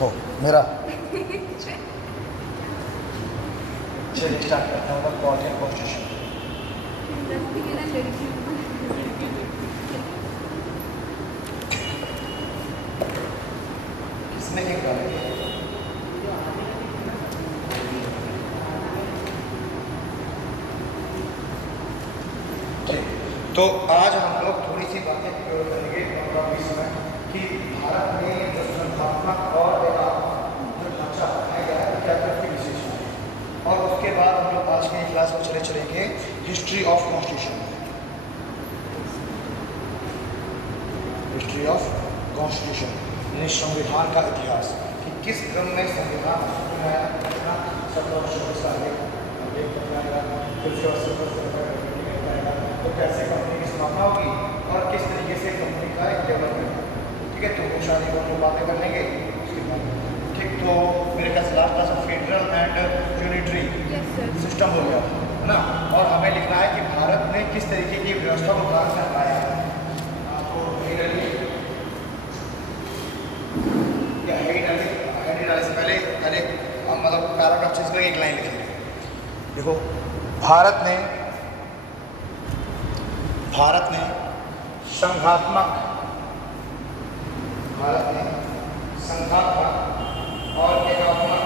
हो मेरा। चलिए स्टार्ट करते हैं मतलब कॉन्टेंट कॉन्स्टिट्यूशन। किसने एक डाला? तो आज हम लोग थोड़ी सी बातें करेंगे इसमें कि भारत में जो संस्थात्मक और जो ढांचा बनाया गया है क्या क्या उसकी विशेषताएं, और उसके बाद हम लोग आज के क्लास में चलेंगे history of constitution. History of constitution यानी संविधान का इतिहास कि किस क्रम में संविधान बनाया, तो कैसे कंपनी की स्थापना होगी और किस तरीके से कंपनी का एक डेवलपमेंट। ठीक है, तो वो सारी हम बातें कर लेंगे उसके बाद। ठीक, तो मेरे पास लास्ट क्लास में फेडरल एंड यूनिटरी सिस्टम हो गया है ना, और हमें लिखना है कि भारत ने किस तरीके की व्यवस्था को कहाँ से हटाया है। आपको से पहले मतलब पैराग्राफ चीज को एक लाइन लिखेंगे। देखो, भारत ने संघात्मक और एकात्मक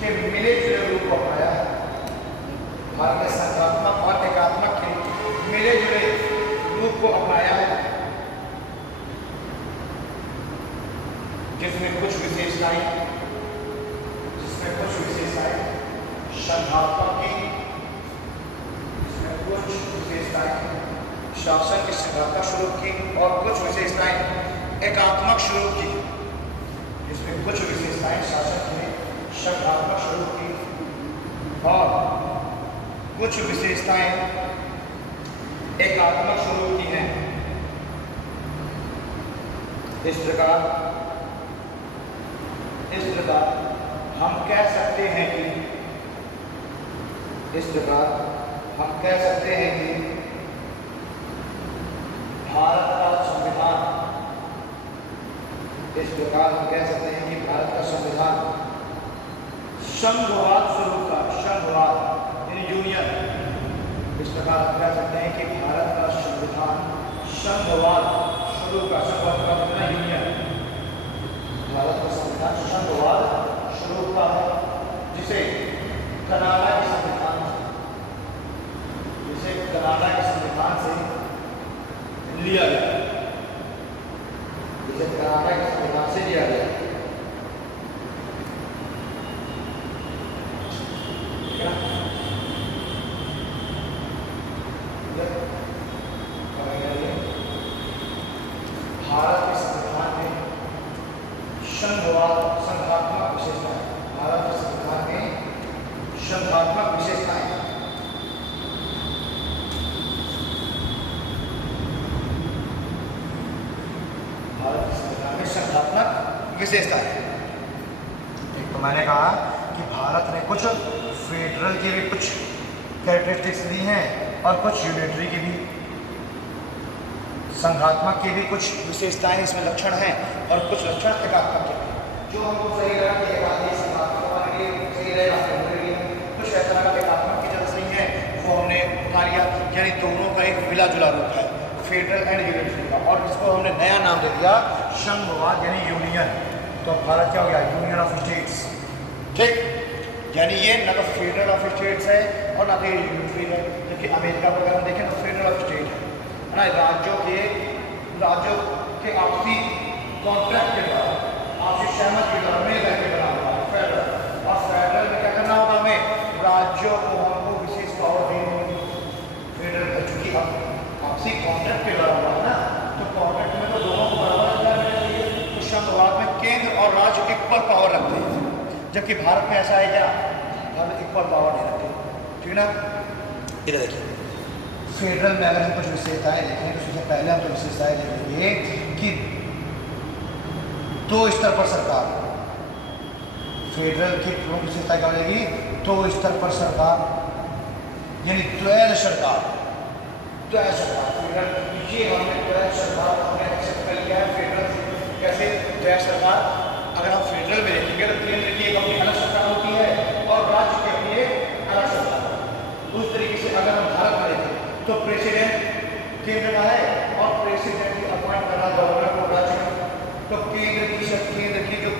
के मिले जुले रूप को अपनाया है। भारत ने संघात्मक और एकात्मक के मिले जुले रूप को अपनाया है, जिसमें कुछ विशेषताएं संघात्मक की, जिसमें कुछ विशेषताएं शासन के संघात्मक स्वरूप की और कुछ विशेषताएं एकात्मक स्वरूप की, जिसमें कुछ विशेषताएं शासन के संघात्मक स्वरूप की और कुछ विशेषताएं एकात्मक स्वरूप की हैं। इस प्रकार हम कह सकते हैं कि भारत का संविधान संघवाद स्वरूप का, संघवाद यानी यूनियन। इस प्रकार हम कह सकते हैं कि भारत का संविधान संघवाद स्वरूप का, संघवाद का यूनियन, भारत का संविधान संघवाद स्वरूप का है, जिसे कनाडा के संविधान से लिया गया, भारत के संविधान में संघात्मक विशेषताएं, भारत के संविधान में संघात्मक विशेषताएं, भारत के संविधान में संघात्मक विशेषताएं। एक तो मैंने कहा कि भारत ने कुछ फेडरल के भी कुछ कैरेक्टरिस्टिक्स दी हैं और कुछ यूनिटरी की भी, संघात्मक की भी कुछ विशेषताएं इसमें लक्षण हैं और कुछ लक्षण एकात्मक के भी। जो हमको सही लगा कि संघात्मक हमारे लिए सही रहेगा, कुछ ऐसा लगा कि एकात्मक की जरूरत नहीं है, वो हमने उठा लिया। यानी दोनों का एक मिला जुला रूप है फेडरल एंड यूनिटरी का, और इसको हमने नया नाम दे दिया संघवाद यानी यूनियन। तो भारत क्या हो गया? Union of states. ठीक, यानी ये न तो फेडरल ऑफ स्टेट्स है और ना तो ये यूनिटरी है, क्योंकि अमेरिका को अगर हम देखें तो फेडरल ऑफ स्टेट है ना, राज्यों के आपसी कॉन्ट्रैक्ट के द्वारा, आपसी सहमति के द्वारा मिल करके बना हुआ है फेडरल। और फेडरल में क्या करना होगा? हमें राज्यों को हमको विशेष पावर देनी होगी। फेडरल चूंकि आपसी कॉन्ट्रैक्ट के द्वारा हुआ है ना, तो कॉन्ट्रैक्ट में तो दोनों को बराबर अधिकार मिलना चाहिए। तो संघवाद में केंद्र और राज्य इक्वल पावर रखते हैं, जबकि भारत में ऐसा है क्या? भारत इक्वल पावर नहीं रखते। ठीक ना? इधर देखिए, फेडरल में अगर हम कुछ विशेषताएं देखें तो सबसे पहले हम तो विशेषताएं देखेंगे कि दो स्तर पर सरकार, फेडरल की प्रमुख विशेषता क्या होगी? दो स्तर पर सरकार, यानी द्वैध सरकार। द्वैध सरकार फेडरल, ये हमने द्वैध सरकार हमने एक्सेप्ट कर लिया है फेडरल। कैसे द्वैध सरकार, अगर हम फेडरल में देखेंगे तो केंद्र की एक अपनी अलग सरकार होती है और राज्य की अपनी एक अलग सरकार। उस तरीके से अगर हम भारत में देखें तो प्रेसिडेंट केंद्र का है और प्रेसिडेंट की अपॉइंट करना गवर्नर को राज्य में। तो केंद्र की जो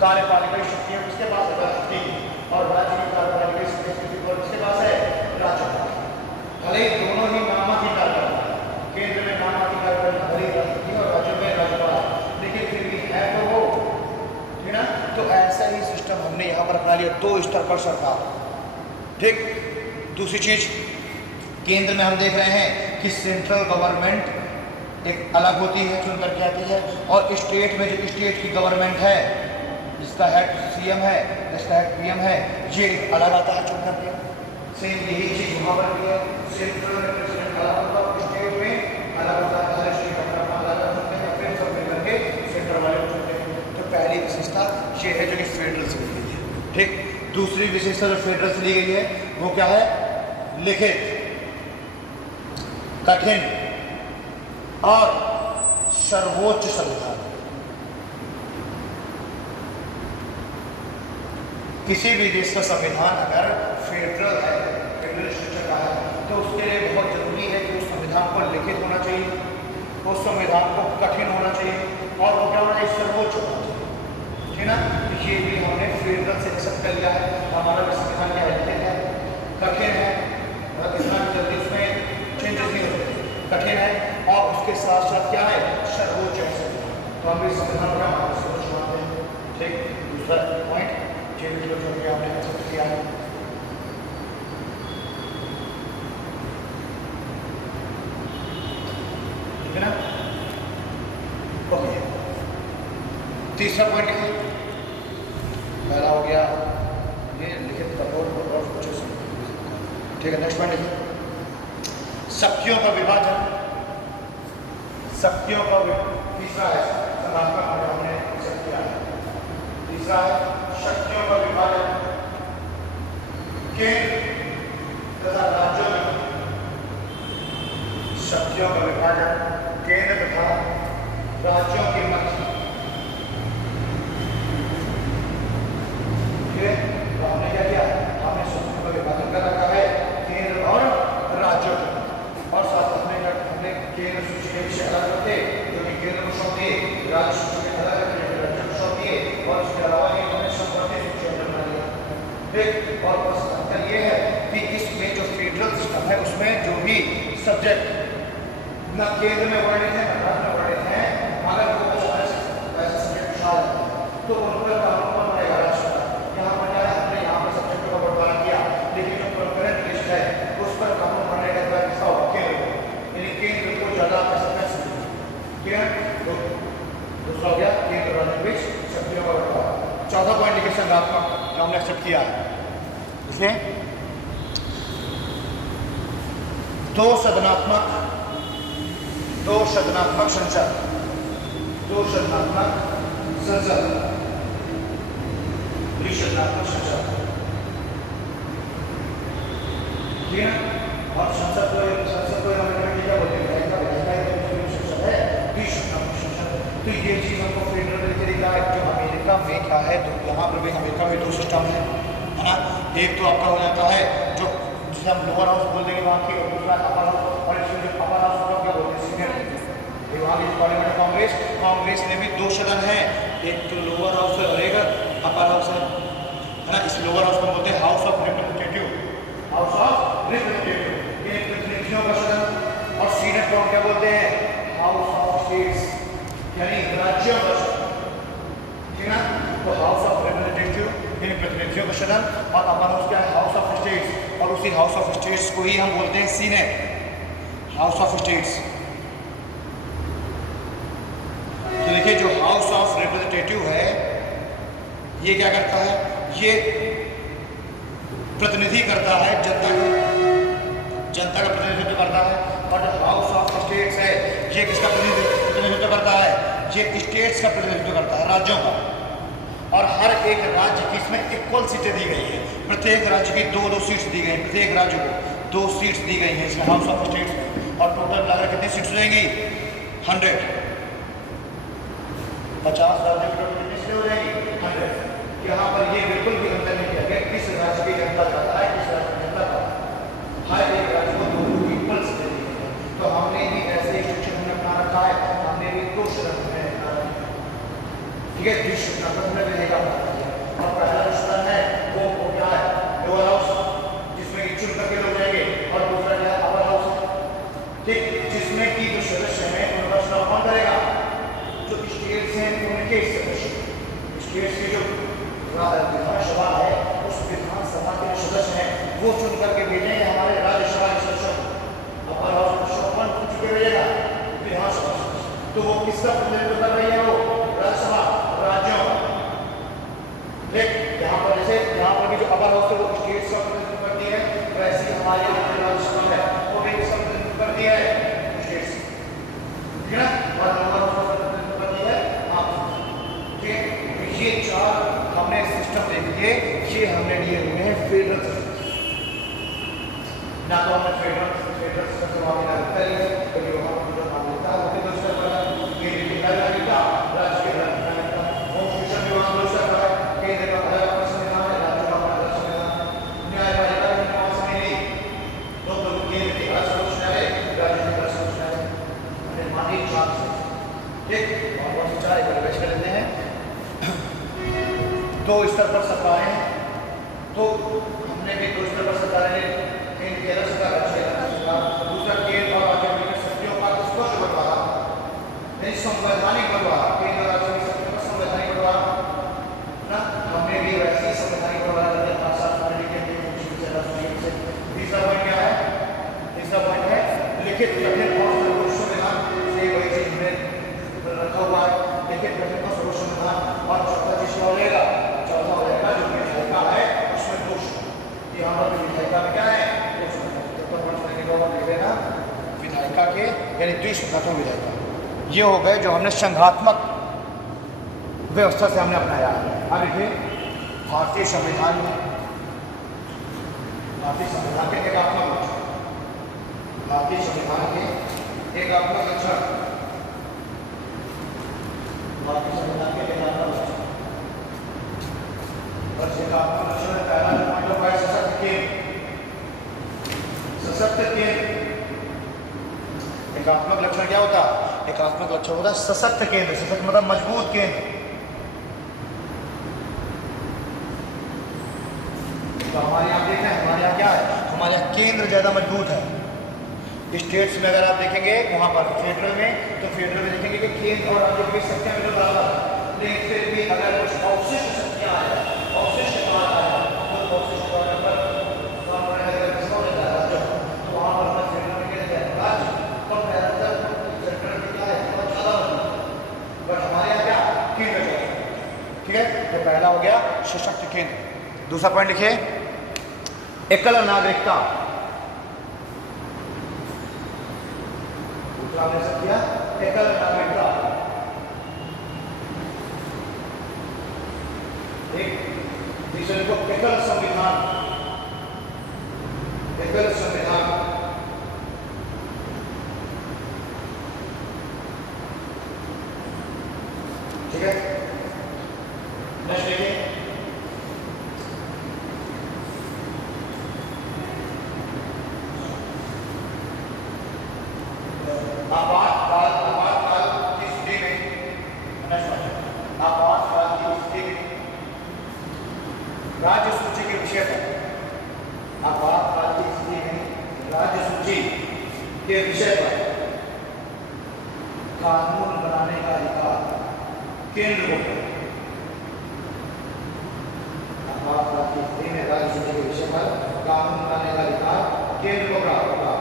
कार्यपालिका शक्ति है उसके पास है राष्ट्रपति और राज्य की कार्यपालिका शक्ति किसके पास है, राज्यपाल। भले ही दोनों ही नामांकित कार्यपालिका, केंद्र में नामांकित कार्यपालिका भले ही राष्ट्रपति और राज्य में राज्यपाल, लेकिन फिर भी है तो वो, ठीक ना। तो ऐसा ही सिस्टम हमने यहाँ पर अपना लिया, 2 स्तर पर सरकार, ठीक। दूसरी चीज, केंद्र में हम देख रहे हैं कि सेंट्रल गवर्नमेंट एक अलग होती है चुन करके आती है, और स्टेट में जो स्टेट की गवर्नमेंट है जिसका हेड सीएम है, जिसका हेड पीएम है, ये अलग आता है चुन करके। सेम यही चीज वहाँ पर भी है, सेंट्रल में प्रेसिडेंट अलग होता है, स्टेट में अलग होता है, हर स्टेट अपना अलग चुनते हैं, फिर सब मिल करके सेंट्रल वाले को चुनते हैं। तो पहली विशेषता ये है जो कि फेडरल से ली गई है, ठीक। दूसरी विशेषता जो फेडरल से ली गई है वो क्या है, लिखित, कठिन और सर्वोच्च संविधान। किसी भी देश का संविधान अगर फेडरल है, फेडरल स्ट्रक्चर का है, तो उसके लिए बहुत जरूरी है कि उस संविधान को लिखित होना चाहिए, उस संविधान को कठिन होना चाहिए और वो क्या होना चाहिए, सर्वोच्च होना चाहिए, ठीक ना। ये भी हमने फेडरल से एक्सेप्ट कर लिया है। हमारा संविधान क्या लिखित है, कठिन है, इतना जल्दी उसमें चेंजेस नहीं होते, कठिन है और उसके साथ साथ क्या है, सर्वोच्च है। तो हम इस संविधान का सर्वोच्च मानते हैं, ठीक। दूसरा पॉइंट जो आपने एक्सेप्ट किया है, ठीक है ना। ओके, तीसरा पॉइंट है, पहला हो गया ये लिखित कठोर और कुछ, ठीक है। नेक्स्ट पॉइंट लिखिए, शक्तियों का विभाजन, शक्तियों का तीसरा है संघात्मक, हमने एक्सेप्ट किया है। तीसरा है शक्तियों का विभाजन, केंद्र तथा राज्यों में, शक्तियों का विभाजन केंद्र तथा राज्यों के मध्य, तो हमने क्या किया, हमने शक्तियों का विभाजन कर रखा है केंद्र और राज्यों के मध्य, और साथ हमने केंद्र सूची के विषय अलग रखे जो कि केंद्र को सौंप दिए, राज्य सूची के अलग रखे राज्य को सौंप दिए, और इसके अलावा और बस अंतर ये है कि इसमें जो फेडरल सिस्टम है उसमें जो भी सब्जेक्ट न केंद्र में वर्णित है न राज्य में वर्णित है, अगर वो ऐसे सब्जेक्ट शामिल है तो उन पर कानून पर बनेगा राष्ट्र का। यहाँ पर क्या है, हमने यहाँ पर सब्जेक्टों का बंटवारा किया, लेकिन जो कंकरेंट लिस्ट है उस पर कानून बनेगा किसका होगा, केंद्र, यानी केंद्र को ज्यादा पैसा, ठीक है। तो दूसरा हो गया केंद्र राज्य के बीच शक्तियों का बंटवारा। चौथा पॉइंट लिखे संघात्मक, जो हमने एक्सेप्ट किया है, इसलिए दो सदनात्मक संसद, दो सदनात्मक संसद, त्रिसदनात्मक संसद, ठीक है। और संसद को हम क्या बोलते हैं, संसद है त्रिसदनात्मक संसद। तो ये चीज हमको फेडरल तरीका है, जो अमेरिका में क्या है, तो यहाँ पर भी अमेरिका में 2 सिस्टम है ना। एक तो आपका हो जाता है जो जिसे हम लोअर हाउस बोल देंगे वहाँ की, और दूसरा अपर हाउस, और इसमें जो अपर हाउस को क्या बोलते हैं, सीनियर। वहाँ की पार्लियामेंट कांग्रेस में भी 2 सदन हैं, एक तो लोअर हाउस है और एक अपर हाउस है ना। इस लोअर हाउस को बोलते हैं house of representative, house of representative, ये प्रतिनिधियों का सदन। और सीनेट को हम क्या बोलते हैं, हाउस ऑफ स्टेट्स, यानी राज्यों का सदन, ठीक है। तो हाउस ऑफ रिप्रेजेंटेटिव यानी प्रतिनिधियों का सदन, और अपर हाउस क्या है, हाउस ऑफ स्टेट्स, और उसी हाउस ऑफ स्टेट्स को ही हम बोलते हैं सीनेट, हाउस ऑफ स्टेट्स। तो देखिए जो हाउस ऑफ रिप्रेजेंटेटिव है ये क्या करता है, ये प्रतिनिधि करता है जनता का प्रतिनिधित्व करता है। और जो हाउस ऑफ स्टेट्स है ये किसका प्रतिनिधित्व करता है, ये स्टेट्स का प्रतिनिधित्व करता है, राज्यों का। और हर एक राज्य की इसमें इक्वल सीटें दी गई है, प्रत्येक राज्य की 2-2 सीट्स दी गई, प्रत्येक राज्य को 2 सीट्स दी गई हैं इसमें हाउस ऑफ स्टेट्स में, और टोटल मिलाकर कितनी सीट्स हो जाएंगी 100। 50 राज्यों की टोटल कितनी सीटें हो जाएंगी 100। यहाँ पर ये बिल्कुल भी अंतर नहीं किया गया किस राज्य की जनता चाहता है, किस राज्य की जनता चाहता है। हर एक राज्य को 2 इक्वल सीटें दी गई हैं। तो हमने भी ऐसे स्ट्रक्चर हमने अपना रखा है, हमने भी 2 शरण में ठीक है, द्विशरण में रहेगा। और पहला शरण है वो क्या है लोअर हाउस, जिसमें कि चुन करके लोग जाएंगे, और दूसरा क्या है अपर हाउस, ठीक, जिसमें कि जो सदस्य हैं उनका चुनाव कौन करेगा, जो स्टेट्स हैं उनके सदस्य, स्टेट्स की जो विधानसभा है उस विधानसभा के जो सदस्य हैं वो चुन करके भेजेंगे हमारे राज्यसभा के सदस्यों को। अपर हाउस कौन चुन के भेजेगा, विधानसभा। तो वो किसका प्रतिनिधित्व कर रही है, वो राज्यसभा राज्यों। देख यहाँ पर जैसे यहाँ पर भी जो अपर हाउस है वो स्टेट्स का प्रतिनिधित्व करती है, वैसे ही हमारे राज्यसभा है वो भी किसका प्रतिनिधित्व करती है, स्टेट्स, ठीक है ना। और लोअर हाउस का प्रतिनिधित्व करती है आप, ठीक है। ये 4 हमने सिस्टम देख लिए, ये हमने लिए हुए हैं फेडरल सिस्टम। ना तो हमने फेडरल सिस्टम से मामला कर लिया क्योंकि वहाँ पर जो मामला था वो भी दूसरा पड़ा, ये नागरिकता राज्य के नागरिकता, कॉन्स्टिट्यूशन भी वहाँ दूसरा पड़ा, केंद्र का अलग संविधान है, राज्य का अलग संविधान, न्यायपालिका की कौन सी मिली, तो केंद्र की अलग सर्वोच्च न्यायालय, राज्य की अलग सर्वोच्च न्यायालय, हमने मानी 4 से, ठीक। और कौन सी 4 एक रिवाइज कर लेते हैं। 2 स्तर पर सरकारें, तो हमने भी 2 स्तर पर सरकारें, केंद्र की अलग सरकार, राज्य की अलग सरकार। दूसरा केंद्र और राज्य की शक्तियों का स्पष्ट बंटवारा, संवैधानिक बंटवारा, केंद्र और राज्य की शक्तियों का संवैधानिक बंटवारा ना, हमने भी वैसे ही संवैधानिक बंटवारा करके 5 साल पहले लिखे। तीसरा पॉइंट क्या है, तीसरा पॉइंट है लिखित कठिन और सर्वोच्च संविधान, से वही चीज हमने रखा हुआ है, लिखित कठिन और सर्वोच्च संविधान। और चौथा चीज क्या हो जाएगा, चौथा हो जाएगा जो विधायिका है उसमें 2 शरण। यहाँ पर विधायिका में क्या है, विधायिका के यानी द्विसंघात्मक विधायिका, ये हो गए जो हमने संघात्मक व्यवस्था से हमने अपनाया। अब देखिए भारतीय संविधान में, भारतीय संविधान के एकात्मक लक्षण, भारतीय संविधान के एकात्मक लक्षण, भारतीय संविधान के एकात्मक लक्षण, और एकात्मक लक्षण में पहला पॉइंट होगा सशक्त केंद्र, सशक्त केंद्र। एकात्मक लक्षण क्या होता है, एकात्मक लक्षण होता है सशक्त केंद्र, सशक्त मतलब मजबूत केंद्र। तो हमारे यहाँ देखें, हमारे यहाँ क्या है, हमारे यहाँ केंद्र ज्यादा मजबूत है। स्टेट्स में अगर आप देखेंगे वहां पर फेडरल में, तो फेडरल में देखेंगे कि केंद्र और राज्य की शक्तियां बिल्कुल बराबर, लेकिन फिर भी अगर कुछ अवशिष्ट शक्तियां आए, अवशिष्ट पावर आए, तो अवशिष्ट पावर पर पहला हो गया सशक्त केंद्र। दूसरा पॉइंट लिखिए एकल नागरिकता, दूसरा हमने सब किया एकल नागरिकता। एक तीसरे को एकल संविधान, एकल संविधान, ठीक है। नेक्स्ट देखिए आपातकाल की स्थिति में, आपातकाल की स्थिति में राज्य सूची के विषय पर, आपातकाल की स्थिति में राज्य सूची के विषय पर कानून बनाने का अधिकार केंद्र को है। आपातकाल की स्थिति में राज्य सूची के विषय पर कानून बनाने का अधिकार केंद्र को प्राप्त होगा।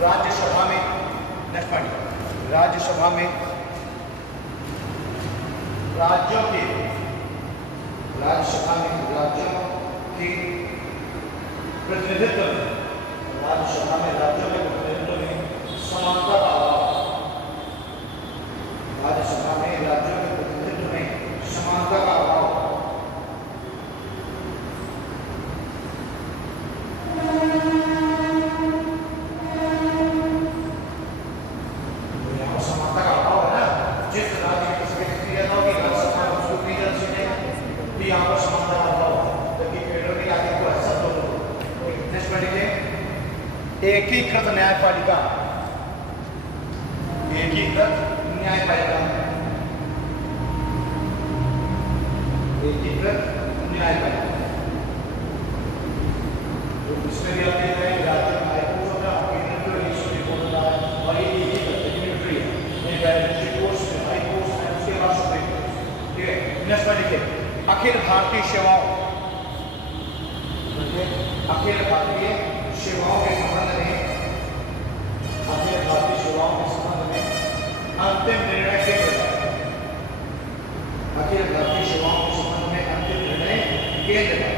राज्यसभा में, नेक्स्ट पॉइंट, राज्यसभा में राज्यों के, राज्यसभा में राज्यों के प्रतिनिधित्व एकीकृत न्यायपालिका, एकीकृत न्यायपालिका, एकीकृत न्यायपालिका। तो इसमें भी आप देख रहे हैं राज्य में हाईकोर्ट होता है, केंद्र में लेजिस्लेटिव कोर्ट होता है, और ये एकीकृत रेजिमेंट्री है, कोर्ट्स में हाई कोर्ट्स में उसके बाद सुप्रीम कोर्ट। ठीक है, नेक्स्ट पर लिखिए अखिल भारतीय सेवाओं, अखिल भारतीय सेवाओं के संबंध में, अखिल भारतीय सेवाओं के संबंध में अंतिम निर्णय केंद्र का, अखिल भारतीय सेवाओं के संबंध में अंतिम निर्णय केंद्र का।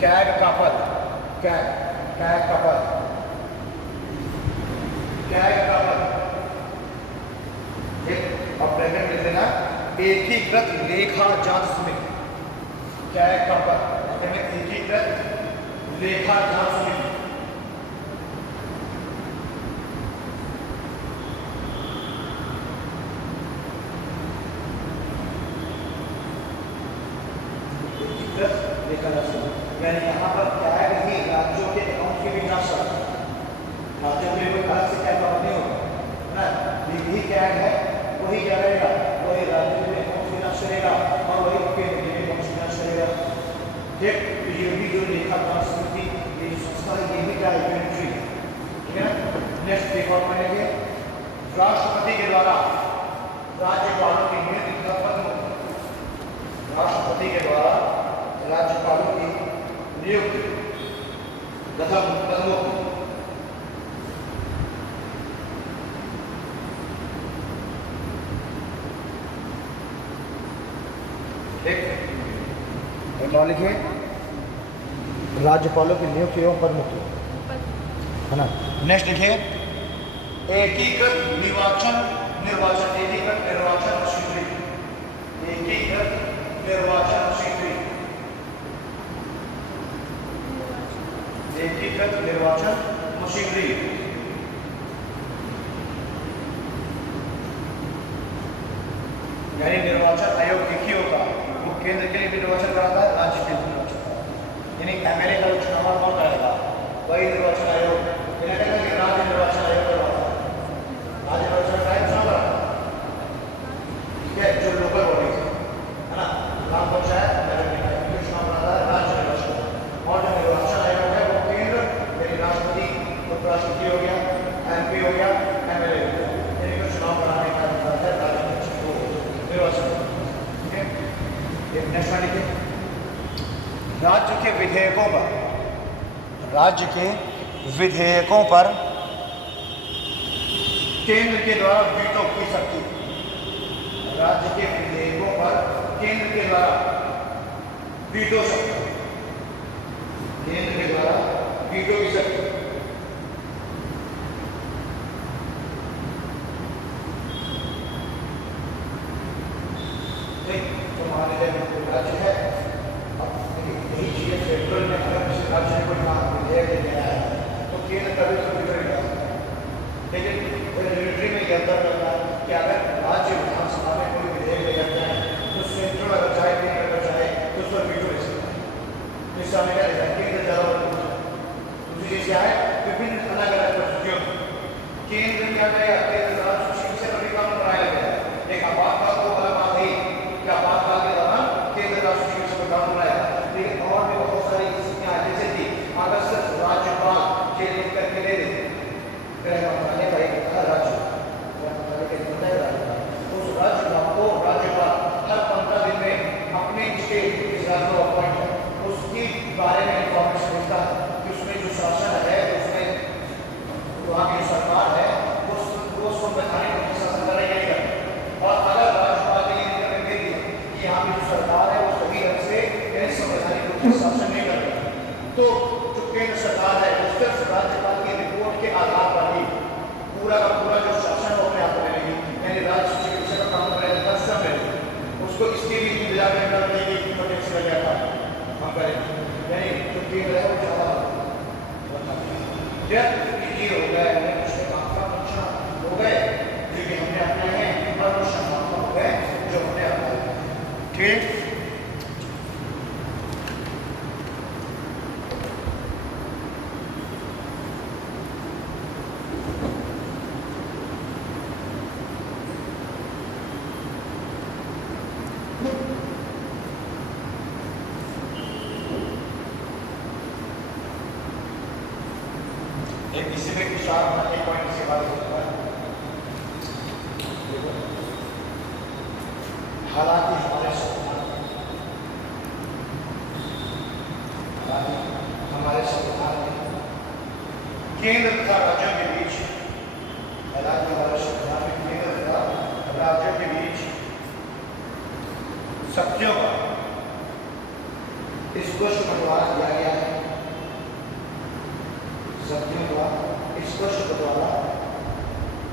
कैग का पद, कैग का पद, कैग का पद, एक अब ब्रैकेट लिख देना, एकीकृत लेखा जांच समिति, कैग का पद, एकीकृत लेखा जांच समिति। यानी यहाँ पर कैग ही राज्यों के अकाउंट की भी जांच सकता है, राज्यों के लिए कोई अलग से कैग नहीं होगा ना, यही कैग है वही क्या रहेगा, वही राज्यों के लिए अकाउंट की जांच करेगा और वही केंद्र के लिए अकाउंट की जांच करेगा। ठीक, ये भी जो लेखा जांच समिति ये संस्था है, ये भी क्या रेजिमेंट्री है। ठीक है, नेक्स्ट एक और पढ़ेंगे, राष्ट्रपति के द्वारा राज्यपालों की नियुक्ति का पदमुक्त, राष्ट्रपति के द्वारा राज्यपालों की नियुक्ति तथा पदमुक्त। एक और लिखिए राज्यपालों की नियुक्ति एवं पदमुक्ति, है ना। नेक्स्ट लिखिए एकीकृत निर्वाचन, एकीकृत निर्वाचन मशीनरी, एकीकृत निर्वाचन मशीनरी, एकीकृत निर्वाचन मशीनरी। यानी निर्वाचन आयोग एक ही होता है, वो केंद्र के लिए भी निर्वाचन कराता है, राज्य के लिए निर्वाचन कराता है। यानी एमएलए का चुनाव कौन कराएगा, वही निर्वाचन आयोग, राज्य निर्वाचन आयोग करवाता है, राज्य निर्वाचन आयोग चुनाव कराता है। ठीक है, जो लोकल बॉडीज है ना, ग्राम पंचायत चुनाव कराता है राज्य निर्वाचन, और जो निर्वाचन आयोग है वो केंद्र यानी राष्ट्रपति, उपराष्ट्रपति हो गया, एमपी हो गया, एमएलए हो गया, इनको चुनाव कराने का अधिकार है राज्य निर्वाचन। ठीक है, नेक्स्ट वन लिखिए राज्य के विधेयकों पर, राज्य के विधेयकों पर केंद्र के द्वारा वीटो की शक्ति, राज्य के विधेयकों पर केंद्र के द्वारा वीटो शक्ति, केंद्र के द्वारा वीटो की शक्ति। तो मान लीजिए कोई राज्य है, अब यही चीजें फेडरल में अगर किसी राज्य ने कोई विधेयक लेके आया है तो केंद्र कभी तो वीटो नहीं डाल सकता, लेकिन यूनिटरी में यह अंतर करता है कि अगर राज्य विधानसभा में कोई विधेयक ले जाता है तो सेंट्रल अगर चाहे, केंद्र अगर चाहे तो उस पर वीटो ले सकता है। इससे हमें क्या देखा, केंद्र ज़्यादा दूसरी चीज़ क्या है, विभिन्न अलग अलग परिस्थितियों में केंद्र क्या करेगा, केंद्र राज्य से कभी कानून बनाया गया है। एक आपातकाल को अलग बात है कि आपातकाल के दौरान केंद्र राज्य चिकित्सा पर कानून बनाया, लेकिन और भी बहुत सारी स्थितियाँ जैसे थी अगर सिर्फ राज्यपाल के लिख करके दे दे, गृह मंत्रालय का एक राज्य, गृह मंत्रालय का एक राज्यपाल, उस राज्यपाल को राज्यपाल हर 15 दिन में अपने स्टेट जिस राज्य को अपॉइंट है उसके बारे में इंफॉर्मेशन देता है कि उसमें जो शासन है, उसमें वहाँ की जो सरकार है वो संवैधानिक रूप से शासन कर रही है नहीं कर। और अगर राज्यपाल के लिए निकल दे दिया कि यहाँ की जो सरकार है वो सही ढंग से संवैधानिक रूप से शासन नहीं कर रही, तो जो केंद्र सरकार है वो सिर्फ राज्यपाल की रिपोर्ट के आधार पर ही पूरा का पूरा जो शासन है वो अपने हाथ में लेगी, यानी राज्य चिकित्सा का काम करेगा 10 समय उसको इसके भी इंतजार में कर देगी कि टैक्स लग गया था हम करें, यानी जो केंद्र है वो ज़्यादा व्यक्ति हो गए, कुछ एकात्मक लक्षण हो गए जो कि हमने अपनाए हैं, और कुछ संभावना हो गए जो हमने अपनाए। ठीक, एक इसी में इशारा एक पॉइंट से बात होता है। हालांकि हमारे संविधान में केंद्र तथा राज्यों के बीच, हालांकि हमारे संविधान में केंद्र तथा राज्यों के बीच शक्तियों का स्पष्ट बंटवारा किया गया है। शक्तियों का स्पष्ट बंटवारा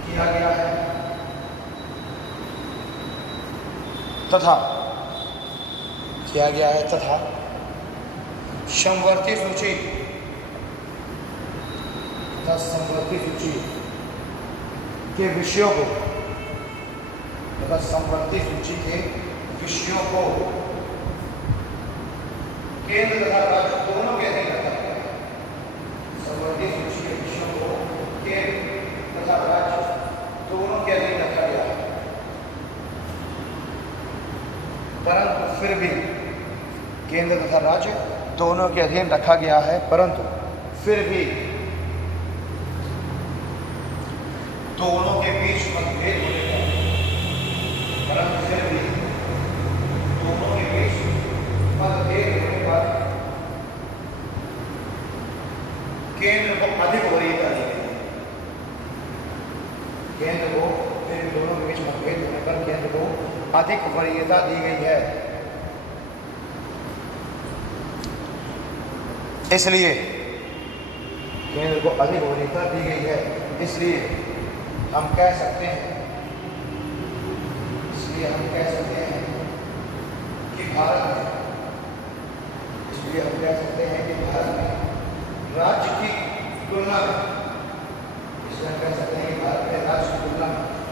किया गया है तथा समवर्ती सूची तथा समवर्ती सूची के विषयों को केंद्र तथा राज्य दोनों के अधीन रखा गया है। समवर्ती सूची के विषयों को केंद्र तथा राज्य दोनों के अधीन रखा गया है, परंतु फिर भी केंद्र तथा राज्य दोनों के अधीन रखा गया है, परंतु फिर भी दोनों के बीच मतभेद होने पर केंद्र को अधिक वरीयता दी गई है। केंद्र को फिर भी दोनों के बीच मतभेद होने पर केंद्र को अधिक वरीयता दी गई है। इसलिए केंद्र को अधिक वरीयता दी गई है, इसलिए हम कह सकते हैं कि भारत में राज्य की तुलना में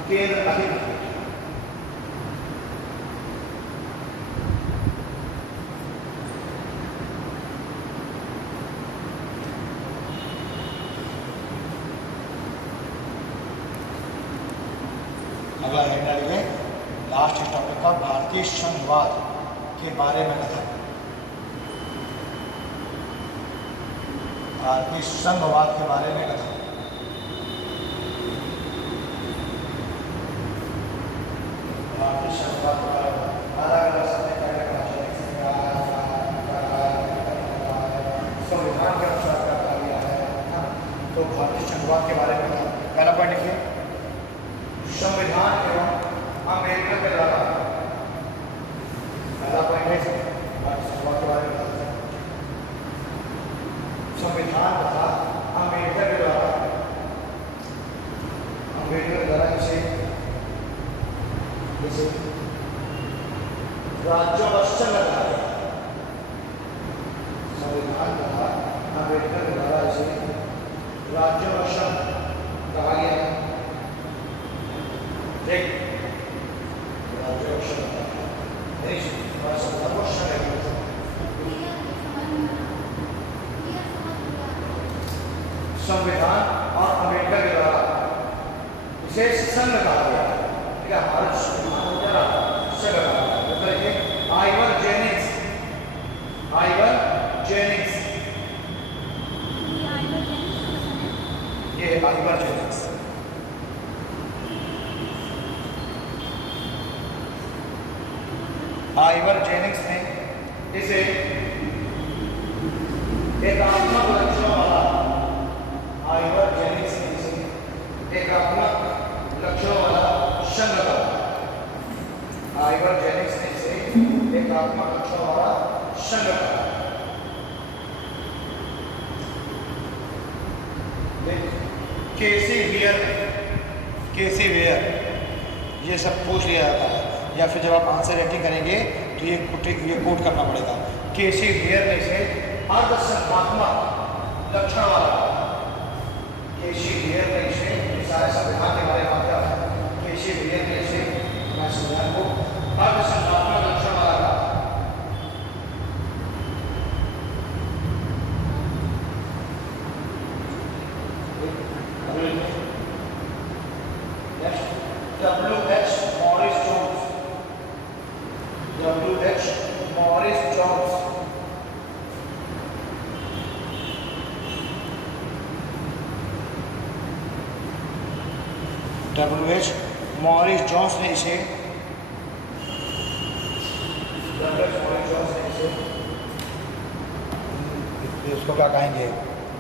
केंद्र अधिक है। अगला हेडलाइन में लास्ट टॉपिक का भारतीय संघवाद के बारे में कथा। भारतीय संघवाद के बारे में कथा। भारतीय संघवाद के बारे में संविधान के अनुसार कहा गया है। तो भारतीय संघवाद के बारे में पहला पॉइंट लिखिए, संविधान एवं अमेरिका के द्वारा। पहला पॉइंट है भारतीय संघवाद के बारे में संविधान तथा अमेरिका के द्वारा इसे राज्यों का संघ कहा गया। संविधान तथा अमेरिका के द्वारा इसे राज्यों का संघ कहा गया है। ठीक, राज्यों का संघ संविधान और अमेरिका के द्वारा इसे संघ कहा गया है। ठीक है, हमारा संविधान हो गया संघ कहा गया। मतलब आइवर जेनिंग्स ये आइवर जेनिंग्स ने इसे एकात्मक लक्षणों वाला एकात्मक लक्षणों वाला संघ कहा। आइवर्जेनिक्स ने इसे एकात्मक लक्षणों वाला संघ कहा। केसी वेयर ये सब पूछ लिया जाता है, या फिर जब आप आंसर राइटिंग करेंगे तो ये कोट करना पड़ेगा। केसी वेयर ने इसे अर्धसंख्यात्मक लक्षण वाला WH मॉरिस जॉन्स ने इसे उसको क्या कहेंगे,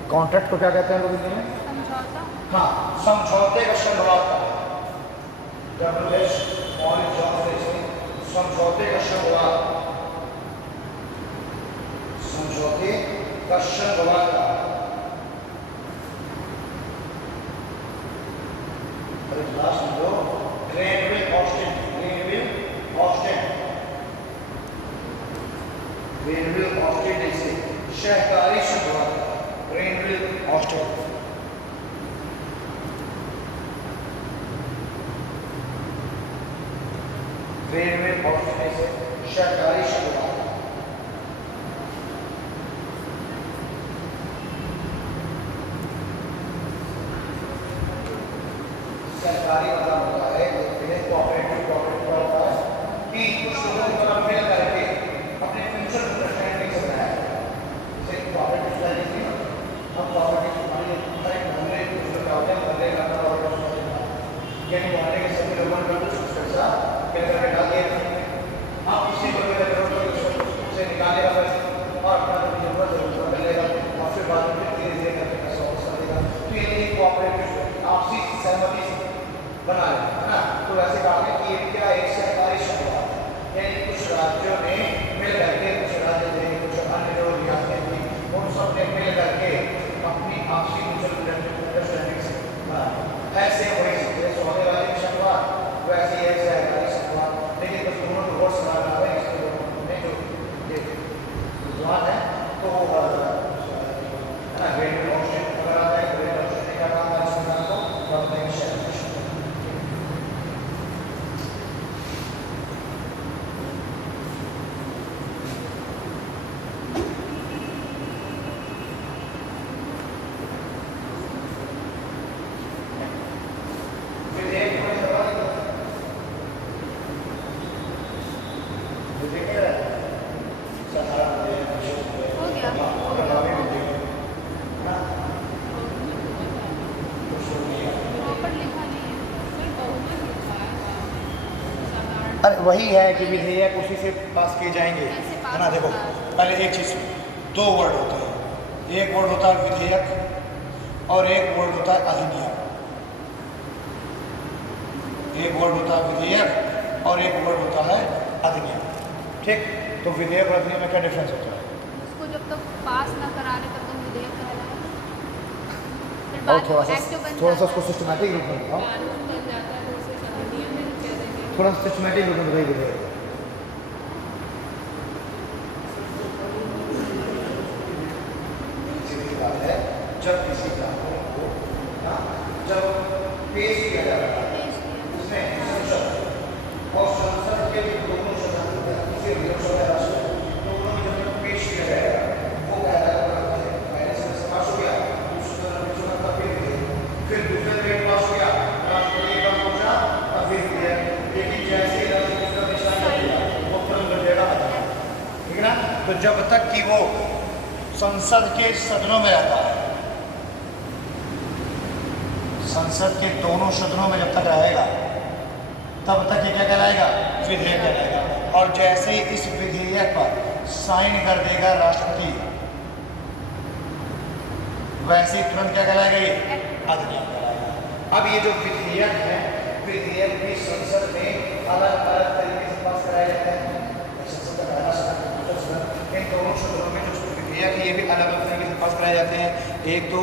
कॉन्ट्रैक्ट को क्या कहते हैं लोग हिंदी में? समझौता। हाँ, समझौते का शब्द है। WH मॉरिस जॉन्स ने इसे समझौते का शब्द, समझौते का शब्द का लास्ट में जो ग्रेनविल ऑस्टिन, ग्रेनविल ऑस्टिन इसे सहकारी संघवाद, ग्रेनविल ऑस्टिन। ग्रेनविल ऑस्टिन इसे सहकारी संघवाद। सरकारी मतलब होता है कोऑपरेटिव होता है कि कुछ लोगों को मिल करके अपने फ्यूचर को डिफाइन नहीं कर रहा है। जैसे कोऑपरेटिव सोसाइटी में हम कोऑपरेटिव हर एक मोहल्ले कुछ लोग होते हैं, मोहल्ले का यानी मोहल्ले के सभी लोगों का कुछ पैसा क्या करके डाल दिया, आप किसी को से निकाले और अपना जरूरत मिलेगा और फिर बाद में धीरे धीरे करके पैसा वापस देगा। तो ये कोऑपरेटिव आपसी सहमति बना है ना। तो वैसे कहा गया कि ये क्या एक सहकारी संघवाद, यानी कुछ राज्यों ने मिल करके, कुछ राज्य थे, कुछ अन्य जो रियासतें थी, उन सब ने मिल करके अपनी आपसी ऐसे वही जैसे होने वाले संघवाद वैसे ही एक सहकारी संघवाद, लेकिन बस दोनों को बहुत सवाल आ रहा है। इसके दोनों जो विद्वान है तो है ना, ग्रेनविल ऑस्टिन अगर आता है, ग्रेनविल ऑस्टिन का काम है संघवाद को बताएंगे। अरे वही है कि विधेयक उसी से पास किए जाएंगे, है ना। देखो पहले एक चीज़, दो वर्ड होते हैं, एक वर्ड होता है विधेयक और एक वर्ड होता है अधिनियम। एक वर्ड होता है विधेयक और एक वर्ड होता है अधिनियम, ठीक। तो विधेयक और अधिनियम में क्या डिफरेंस होता है? उसको जब तक पास ना करा रहे तब तक विधेयक कहलाएगा, फिर और बाद थोड़ा में एक्ट बन सा जाता उसको सिस्टमैटिक रूप में बताओ, कानून बन जाता है, तो उसे अधिनियम में कह देंगे। थोड़ा सिस्टमैटिक रूप में बताइए विधेयक। जब किसी कानून को जब पेश किया जाता है उसमें संसद और संसद के दोनों सदन दोनों में जब पेश किया जाएगा वो पहले संसद पास हो गया, फिर दूसरे ग्रेड पास हो गया, राष्ट्रपति का पहुंचा और फिर लेकिन जैसे ही वो तुरंत बजेगा, ठीक है ना। तो जब तक कि वो संसद के सदनों में रहता है, संसद के दोनों सदनों में जब तक रहेगा तब तक ये क्या कहलाएगा? विधेयक कहलाएगा। और जैसे ही इस विधेयक पर साइन कर देगा राष्ट्रपति, वैसे ही तुरंत क्या कहलाएगा? ये अधिनियम कहलाएगा। अब ये जो विधेयक है, विधेयक भी संसद में अलग अलग तरीके से पास कराया जाता है। संसद का पहला सदन, इन दोनों सदनों में जो विधेयक है ये भी अलग अलग तरीके से पास कराए जाते हैं। एक तो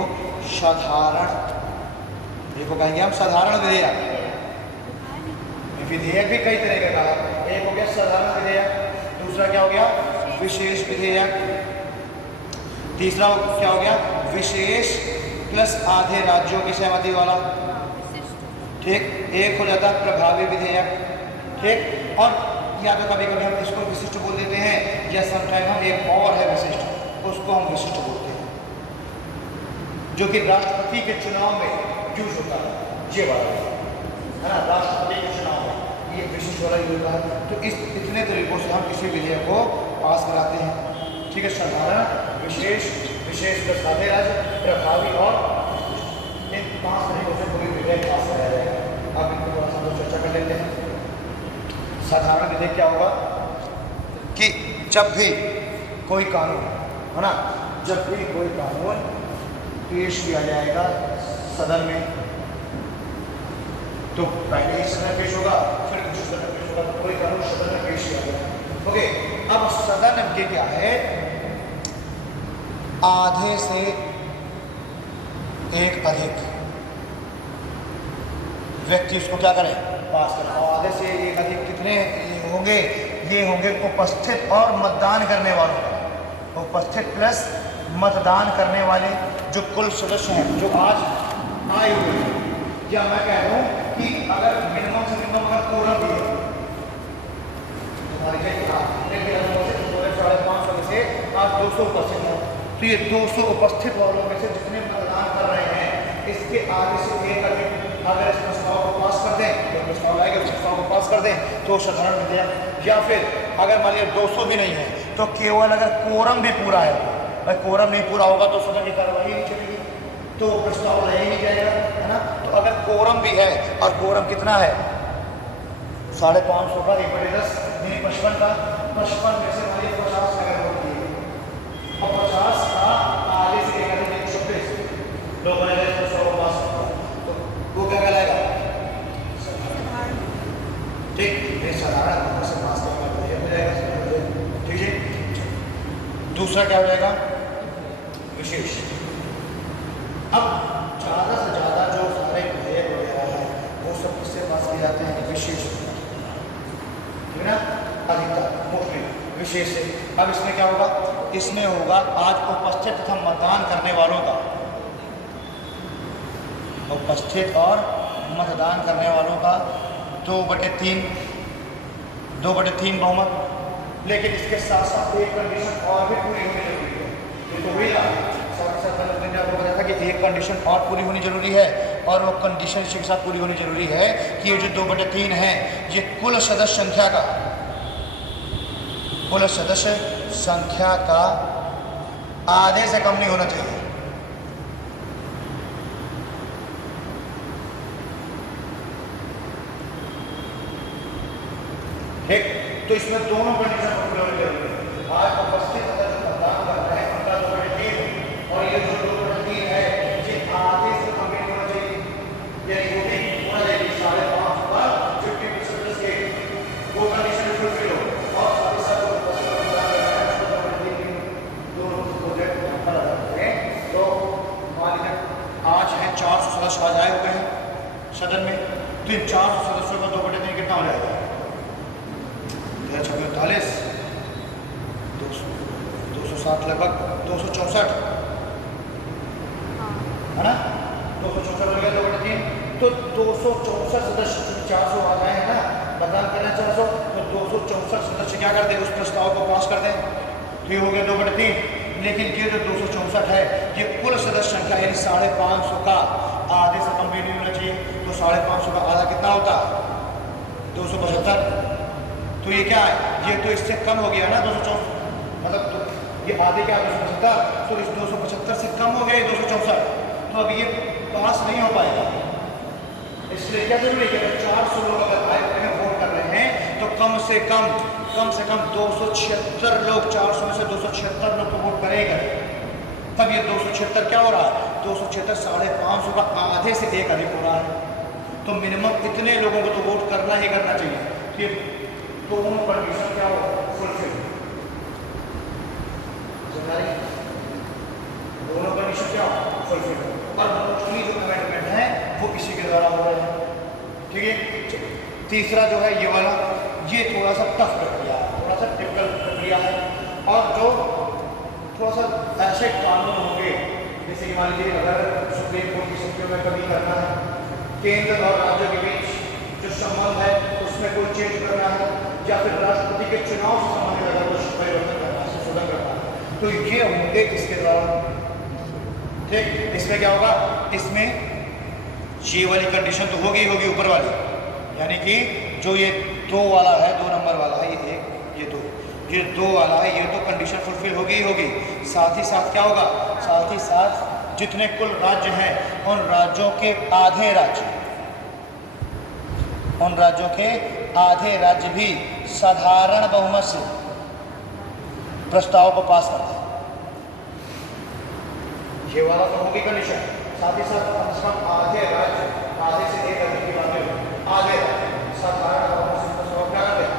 साधारण, देखो कहेंगे हम साधारण विधेयक, विधेयक भी कई तरह का है। एक हो गया साधारण विधेयक, दूसरा क्या हो गया? विशेष विधेयक, तीसरा क्या हो गया? विशेष प्लस आधे राज्यों की सहमति वाला, ठीक। एक हो जाता है प्रभावी विधेयक, ठीक। और या तो कभी कभी हम इसको विशिष्ट बोल देते हैं, या समटाइम हम एक और है विशिष्ट, उसको हम विशिष्ट बोलते हैं, जो कि राष्ट्रपति के चुनाव में यूज होता है। ये वाला है ना, राष्ट्रपति के चुनाव में ये विशिष्ट वाला यूज होता है। तो इस इतने तरीकों से हम किसी विधेयक को पास कराते हैं, ठीक है। साधारण, विशेष, विशेष प्लस आधे राज्य, प्रभावी और इन 5 तरीकों से कोई विधेयक पास कराया जाएगा। अब साधारण विधेयक क्या होगा कि जब भी कोई कानून, है ना, जब भी कोई कानून पेश किया जाएगा सदन में, तो पहले ही सदन पेश होगा, फिर दूसरे सदन पेश होगा, तो कोई कानून सदन में पेश किया जाएगा। ओके, अब सदन के क्या है, आधे से एक अधिक व्यक्ति उसको क्या करें, पास करें। और आधे से एक अधिक कितने होंगे, ये होंगे उपस्थित और मतदान करने वालों का, उपस्थित प्लस मतदान करने वाले जो कुल सदस्य हैं जो आज आए हुए हैं। या मैं कह रहा हूँ कि अगर मिनिमम से मिनिमम अगर कोरम भी है तुम्हारे साढ़े 500 में से आज 200 उपस्थित हैं, तो ये 200 उपस्थित वालों में से जितने मतदान कर रहे हैं, इसके आगे से एक अधिक अगर इस प्रस्ताव को पास कर दें, तो प्रस्ताव लाएगा, उस प्रस्ताव को पास कर दें तो साधारण विधेयक। या फिर अगर मान लिया 200 भी नहीं है, तो केवल अगर कोरम भी पूरा है, अगर कोरम नहीं पूरा होगा तो सदन की कार्यवाही नहीं चलेगी, तो प्रस्ताव लाया ही नहीं जाएगा, है ना। तो अगर कोरम भी है, और कोरम कितना है 550 का 1/10 यानी 55 का, 55 में से मान लिया 50 अगर वोट दिए, और 50 का आगे से एक अधिक 126 लोग बने गए, तो 100 पास, वो क्या कहलाएगा, ठीक, ये साधारण से पास करना हो जाएगा, ठीक है। दूसरा क्या हो जाएगा, विशेष। अब ज़्यादा से ज़्यादा जो सारे विधेयक वगैरह है वो सब किससे पास किए जाते हैं, विशेष, ठीक है ना, अधिकतर मोस्टली विशेष से। अब इसमें क्या होगा, इसमें होगा आज उपस्थित तथा मतदान करने वालों का, उपस्थित और मतदान करने वालों का 2/3 बहुमत। लेकिन इसके साथ साथ एक कंडीशन और भी पूरी होनी जरूरी है, ये तो हुई ना, साथ ही साथ मैंने आपको बताया था कि एक कंडीशन और पूरी होनी जरूरी है, और वो कंडीशन इसके साथ पूरी होनी जरूरी है कि ये जो 2/3 है, ये कुल सदस्य संख्या का, कुल सदस्य संख्या का आधे से कम नहीं होना चाहिए। ठीक, तो इसमें दोनों कंडीशन होनी जरूरी है। आज उपस्थित अगर जो मतदान कर रहे हैं उनका 2/3, और ये जो 2/3 है ये आधे से कम नहीं होना चाहिए, यानी वो भी होना चाहिए 5.5 का 50% के, वो कंडीशन फुलफिल हो। और साथ ही साथ जो उपस्थित मतदान कर रहे हैं उसको 2/3 दोनों प्रोजेक्ट पर रखते हैं। तो मान लीजिए आज है 400 सदस्य आज आए हुए हैं सदन में, तो इन 400 सदस्यों का 2/3 कितना हो जाएगा, 46, 260 लगभग 264, है ना, 264 हो गया 2/3। तो 264 सदस्य 400 आ गए हैं ना, मतदान कर रहे हैं 400, तो 264 सदस्य क्या कर दें, उस प्रस्ताव को पास कर दें, तो ये हो गया 2/3। लेकिन ये जो 264 है ये कुल सदस्य संख्या यानी 550 का आधे से कम भी नहीं होना चाहिए। तो 550 का आधा कितना होता, 275। तो ये क्या है, ये तो इससे कम हो गया ना 264, मतलब तो ये आधे क्या 275, तो इस 275 से कम हो गया 264, तो अब ये पास नहीं हो पाएगा। इसलिए क्या जरूरी है कि 400 लोग अगर आए हुए हैं वोट कर रहे हैं, तो कम से कम 276 लोग, 400 में से 276 लोग तो वोट करेंगे, तब ये 276 क्या हो रहा है, 276 550 का आधे से एक अधिक हो रहा है। तो मिनिमम इतने लोगों को तो वोट करना ही करना चाहिए कि दोनों कंडीशन क्या हो, फुलफिल, दोनों कंडीशन क्या हो, फुलफिल। और मोस्टली जो अमेंडमेंट है वो इसी के द्वारा हो रहे हैं, ठीक है। तीसरा जो है ये वाला, ये थोड़ा सा टफ प्रक्रिया है, थोड़ा सा टिपिकल प्रक्रिया है, और जो थोड़ा सा ऐसे कानून होंगे जैसे मान लीजिए अगर सुप्रीम कोर्ट की स्थितियों में कभी करना है, केंद्र और राज्यों के बीच जो संबंध है उसमें कोई चेंज करना है, या फिर राष्ट्रपति के चुनाव से संबंधित अगर कुछ परिवर्तन करना है, संशोधन करना है, तो ये होंगे इसके द्वारा, ठीक। इसमें क्या होगा, इसमें ये वाली कंडीशन तो होगी होगी ऊपर वाली, यानी कि जो ये 2 वाला है, 2 नंबर वाला है, ये 1 ये 2, ये 2 वाला है, ये तो कंडीशन फुलफिल होगी ही होगी। साथ ही साथ क्या होगा, साथ ही साथ जितने कुल राज्य हैं उन राज्यों के आधे राज्य, उन राज्यों के आधे राज्य भी साधारण बहुमत से प्रस्ताव को पास करते हैं। ये वाला तो होगी कंडीशन। साथ ही साथ कम से कम आधे राज्य, आधे से एक अधिक की बात है, आधे साधारण बहुमत से प्रस्ताव क्या करते हैं,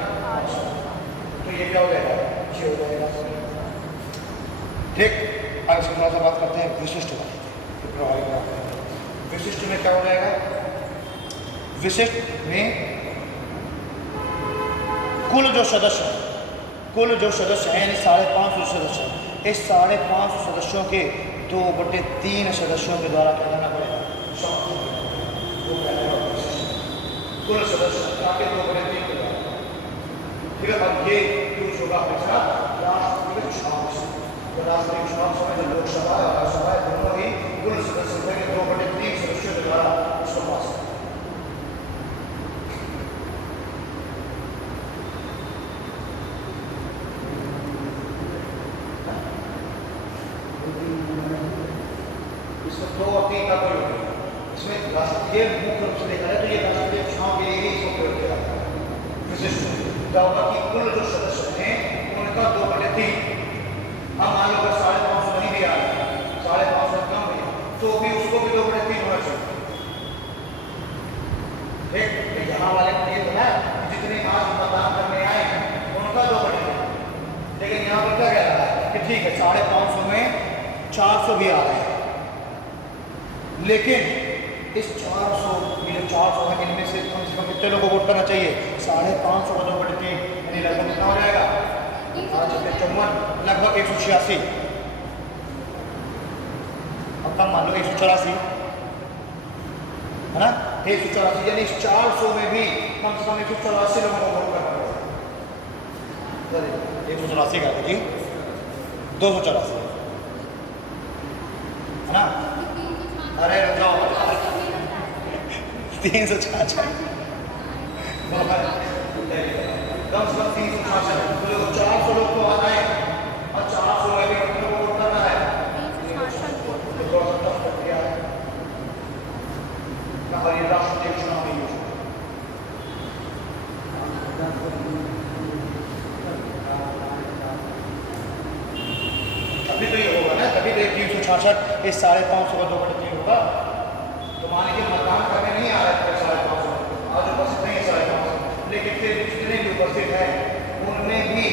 तो ये क्या हो जाएगा, ये हो जाएगा। ठीक, अब इसको थोड़ा सा बात करते हैं विशिष्ट वाले। विशिष्ट में क्या हो जाएगा, विशिष्ट में कुल जो सदस्य हैं, कुल जो सदस्य हैं यानी 550 सदस्य हैं, इस 550 सदस्यों के 2/3 सदस्यों के द्वारा क्या करना पड़ेगा, कुल सदस्य के 2/3 के द्वारा। ठीक है, अब ये यूज होगा हमेशा राष्ट्रीय चुनाव से। तो राष्ट्रीय चुनाव समय जो लोकसभा और राज्यसभा दोनों ही कुल सदस्य के 2/3 सदस्यों के द्वारा उसको पास करें। इसमें 2 और 3 का प्रयोग है। इसमें राष्ट्रीय मुख्य रूप से देखा जाए तो ये राष्ट्रीय चुनाव के लिए ही इसको प्रयोग किया जाता है। विशिष्ट क्या होगा कि कुल जो सदस्य हैं उनका 2/3, हम मान लो 550 नहीं भी आ रहा है, 550 कम भी तो भी उसको भी 2/3 होना चाहिए। ठीक, यहाँ वाले को ये तो है जितने आज मतदान करने आए उनका 2/3, लेकिन यहाँ पर क्या कह रहा है कि ठीक है 550 में 400 भी आ रहे हैं, लेकिन इस 400 है इनमें से कम कितने लोगों को वोट करना चाहिए, 550 का 2/3 यानी लगभग कितना हो जाएगा, 54, लगभग 186। अब कम मान लो 184 है ना, 184 यानी इस 400 में भी कम से कम 184 लोगों को वोट करना पड़ेगा। 184 का जी 284 है ना, अरे रुक जाओ 366 कम से कम 366 400 लोग को आना है और 400 में भी कितने को वोट करना है, 366 प्रक्रिया है ना। और ये राष्ट्रीय चुनाव में यूज तभी तो ये होगा ना, तभी तो 366 इस 550 का 2/3 होगा। तो मान लीजिए मतदान करने नहीं आ रहे थे 550, आज उपस्थित नहीं है 550, लेकिन फिर जितने भी उपस्थित हैं उनमें भी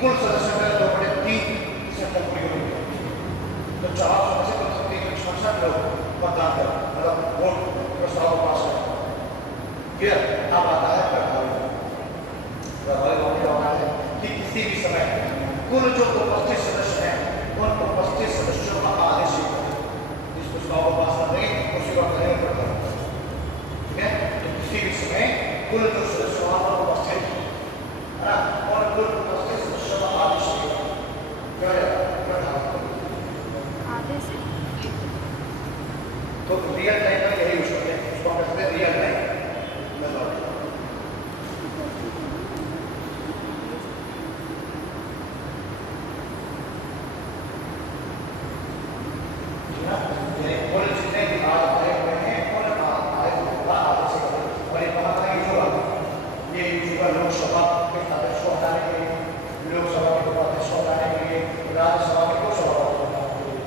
कुल सदस्यों का 2/3 संख्या पूरी होगी। तो 400 में से कम से कम 366 लोग मतदान करें, मतलब वोट प्रस्ताव पास करें। फिर अब आता है प्रभावी बहुमत का होता है कि किसी भी समय कुल जो उपस्थित सदस्य हैं उन उपस्थित सदस्यों का आदेश इस प्रस्ताव को पास करने उसी का करेंगे पड़ता है। ठीक है, तो किसी भी समय कुल जो सदस्य वहां पर उपस्थित है ना, और कुल उपस्थित सदस्यों का आदेश क्या है, आदेश तो रियल टाइम में यही यूज करते हैं, उसको हम कहते हैं रियल टाइम मेथड। लोकसभा के अध्यक्ष को हटाने के लिए, लोकसभा के उपाध्यक्ष को हटाने के लिए, राज्यसभा के लोकसभा को हटाने के लिए,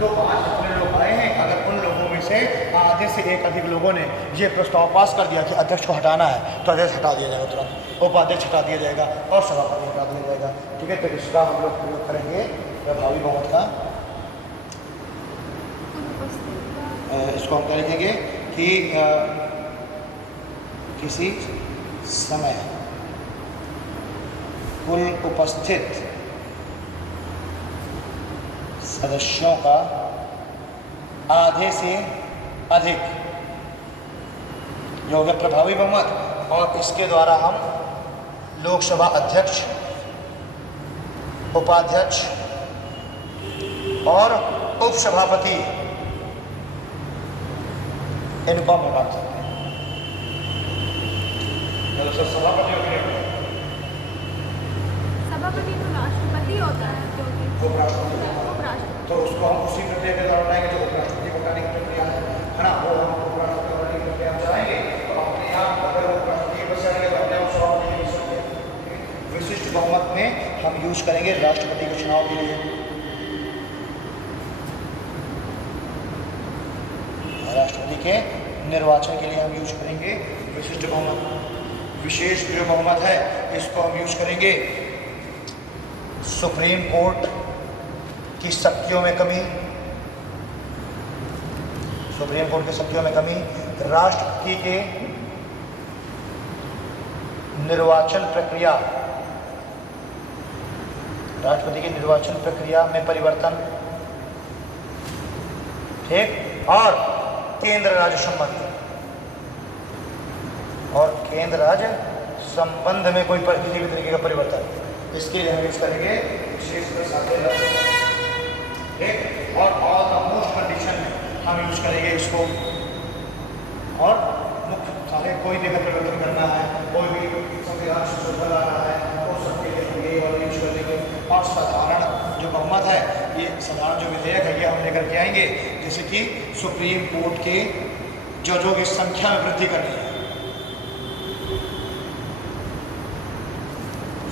तो 5 अपने लोग आए हैं। अगर उन लोगों में से आधे से एक अधिक लोगों ने ये प्रस्ताव पास कर दिया कि अध्यक्ष को हटाना है, तो अध्यक्ष हटा दिया जाएगा तुरंत, उपाध्यक्ष हटा दिया जाएगा और सभापति हटा दिया जाएगा। ठीक है, तो इसका हम लोग प्रयोग करेंगे प्रभावी बहुमत का। इसको हम क्या लिखेंगे कि किसी समय कुल उपस्थित सदस्यों का आधे से अधिक जो होगा प्रभावी बहुमत, और इसके द्वारा हम लोकसभा अध्यक्ष, उपाध्यक्ष और उपसभापति इनको हम हटा सकते हैं। सभापति तो राष्ट्रपति होता है, जो कि उपराष्ट्रपति, तो उसको हम उसी प्रक्रिया के द्वारा बनाएंगे जो उपराष्ट्रपति को हटाने की प्रक्रिया है ना, वो हम उपराष्ट्रपति की प्रक्रिया चलाएंगे। तो अपने आप अगर उपराष्ट्रपति की बस यूज करेंगे राष्ट्रपति के चुनाव के लिए। राष्ट्रपति के निर्वाचन के लिए हम यूज करेंगे विशिष्ट बहुमत। विशेष जो बहुमत है इसको हम यूज करेंगे सुप्रीम कोर्ट की शक्तियों में कमी, सुप्रीम कोर्ट की शक्तियों में कमी, राष्ट्रपति के निर्वाचन प्रक्रिया, राष्ट्रपति की निर्वाचन प्रक्रिया में परिवर्तन, ठीक, और केंद्र राज्य संबंध, और केंद्र राज्य संबंध में कोई किसी भी तरीके का परिवर्तन, इसके लिए हम यूज करेंगे विशेष ठीक, और ऑल द मोस्ट कंडीशन में हम यूज करेंगे इसको। और मुख्य सारे कोई भी अगर परिवर्तन करना है, कोई भी संविधान संशोधन लाना है तो सबके लिए हम ये वाला यूज करेंगे। और साधारण जो बहुमत है, ये साधारण जो विधेयक है ये हम लेकर के आएंगे, जैसे कि सुप्रीम कोर्ट के जजों की संख्या में वृद्धि करनी है।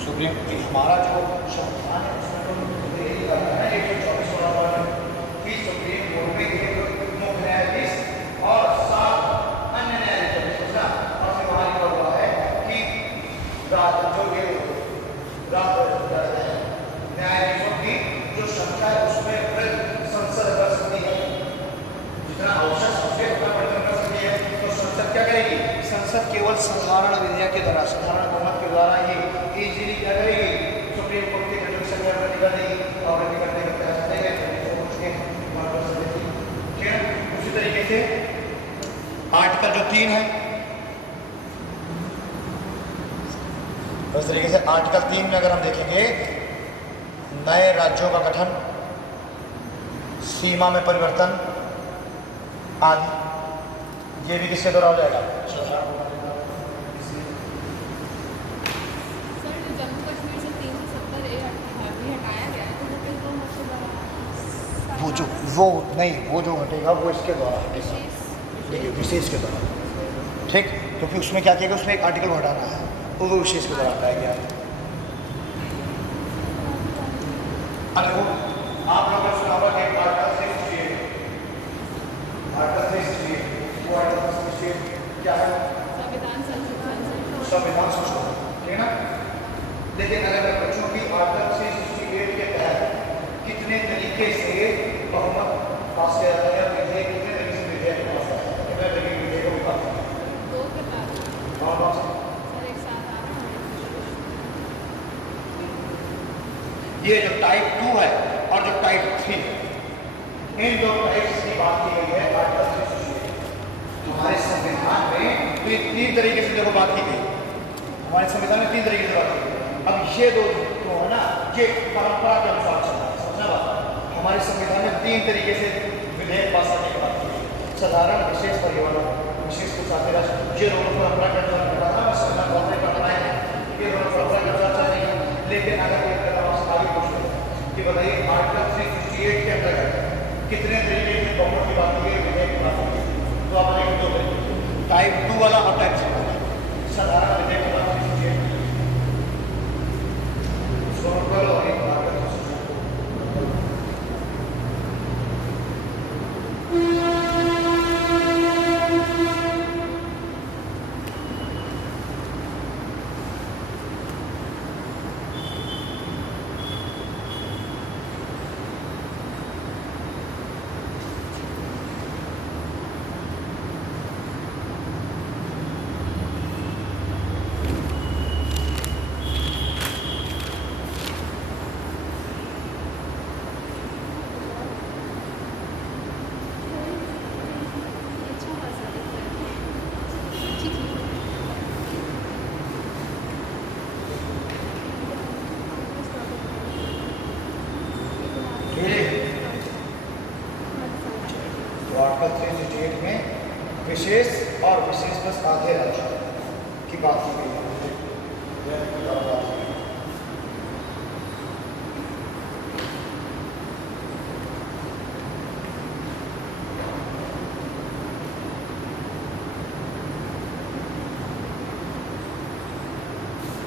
सुप्रीम हमारा जो संविधान है उसमें तो यही करना है 124 कि सुप्रीम कोर्ट में एक मुख्य न्यायाधीश और 7 अन्य न्यायाधीश, और फिर वहाँ लिखा हुआ है कि जो ये न्यायाधीशों की जो संख्या है उसमें वृद्धि संसद कर सकती है, जितना आवश्यक उसके उतना परिवर्तन कर सकती है। तो संसद क्या करेगी? संसद केवल साधारण विधेयक के द्वारा, साधारण बहुमत के द्वारा ही इजीली क्या करेगी? सुप्रीम कोर्ट की जो संख्या वृद्धि कर देगी और वृद्धि करने का प्रयास करेंगे। उसी तरीके से आर्टिकल जो 3 है, उस तरीके से आर्टिकल 3 में अगर हम देखेंगे नए राज्यों का गठन, सीमा में परिवर्तन आदि, ये भी किसके द्वारा हो जाएगा? सर जम्मू कश्मीर से 370 हटाया गया है, तो वो किस दो मुख्य द्वारा? वो नहीं, वो जो हटेगा वो इसके द्वारा हटेगा, देखिए विशेष के द्वारा, ठीक, क्योंकि उसमें क्या किया गया, उसमें एक आर्टिकल हटाना है तो वो विशेष के द्वारा हटाया गया है। अब देखो आप लोगों ने सुना होगा कि आर्टिकल 368, आर्टिकल 368, वो आर्टिकल 368 क्या है? संविधान संशोधन, संविधान संशोधन, ठीक है ना। लेकिन अगर मैं पूछूं कि आर्टिकल 368 के तहत कितने तरीके से बहुमत पास किया जाता है, विधेयक कितने तरीके से विधेयक पास होता है, कितने तरीके के विधेयक को पास होता है? 2 के बाद और सर एक साथ आ रहा ये जो टाइप 2 है और जो टाइप 3 है, इन दो टाइप्स की बात की गई है आर्टिकल 368। हमारे संविधान में तो ये 3 तरीके से देखो बात की गई, हमारे संविधान में 3 तरीके से बात की गई। अब ये दो जो है ना, ये परंपरा के अनुसार चलता है, समझना बात। हमारे संविधान में 3 तरीके से विधेयक पास करने की बात की गई, साधारण, विशेष, परिवर्तन। विशेष को साथ ये दोनों परंपरा के अनुसार चल रहा है, संविधान बहुत परंपराएं हैं, ये दोनों परंपरा के अनुसार चल रही है। लेकिन अगर एक आगे पूछे कि बताइए आर्टिकल 368 के अंतर्गत कितने तरीके की बहुमत की बात की गई, विधेयक की बात की गई, तो आप बताइए 2 तरीके, टाइप 2 वाला और टाइप 3 वाला। साधारण विधेयक की बात 368 और एक आर्टिकल 368 में विशेष और विशेष प्लस आधे राज्यों की बात की गई है।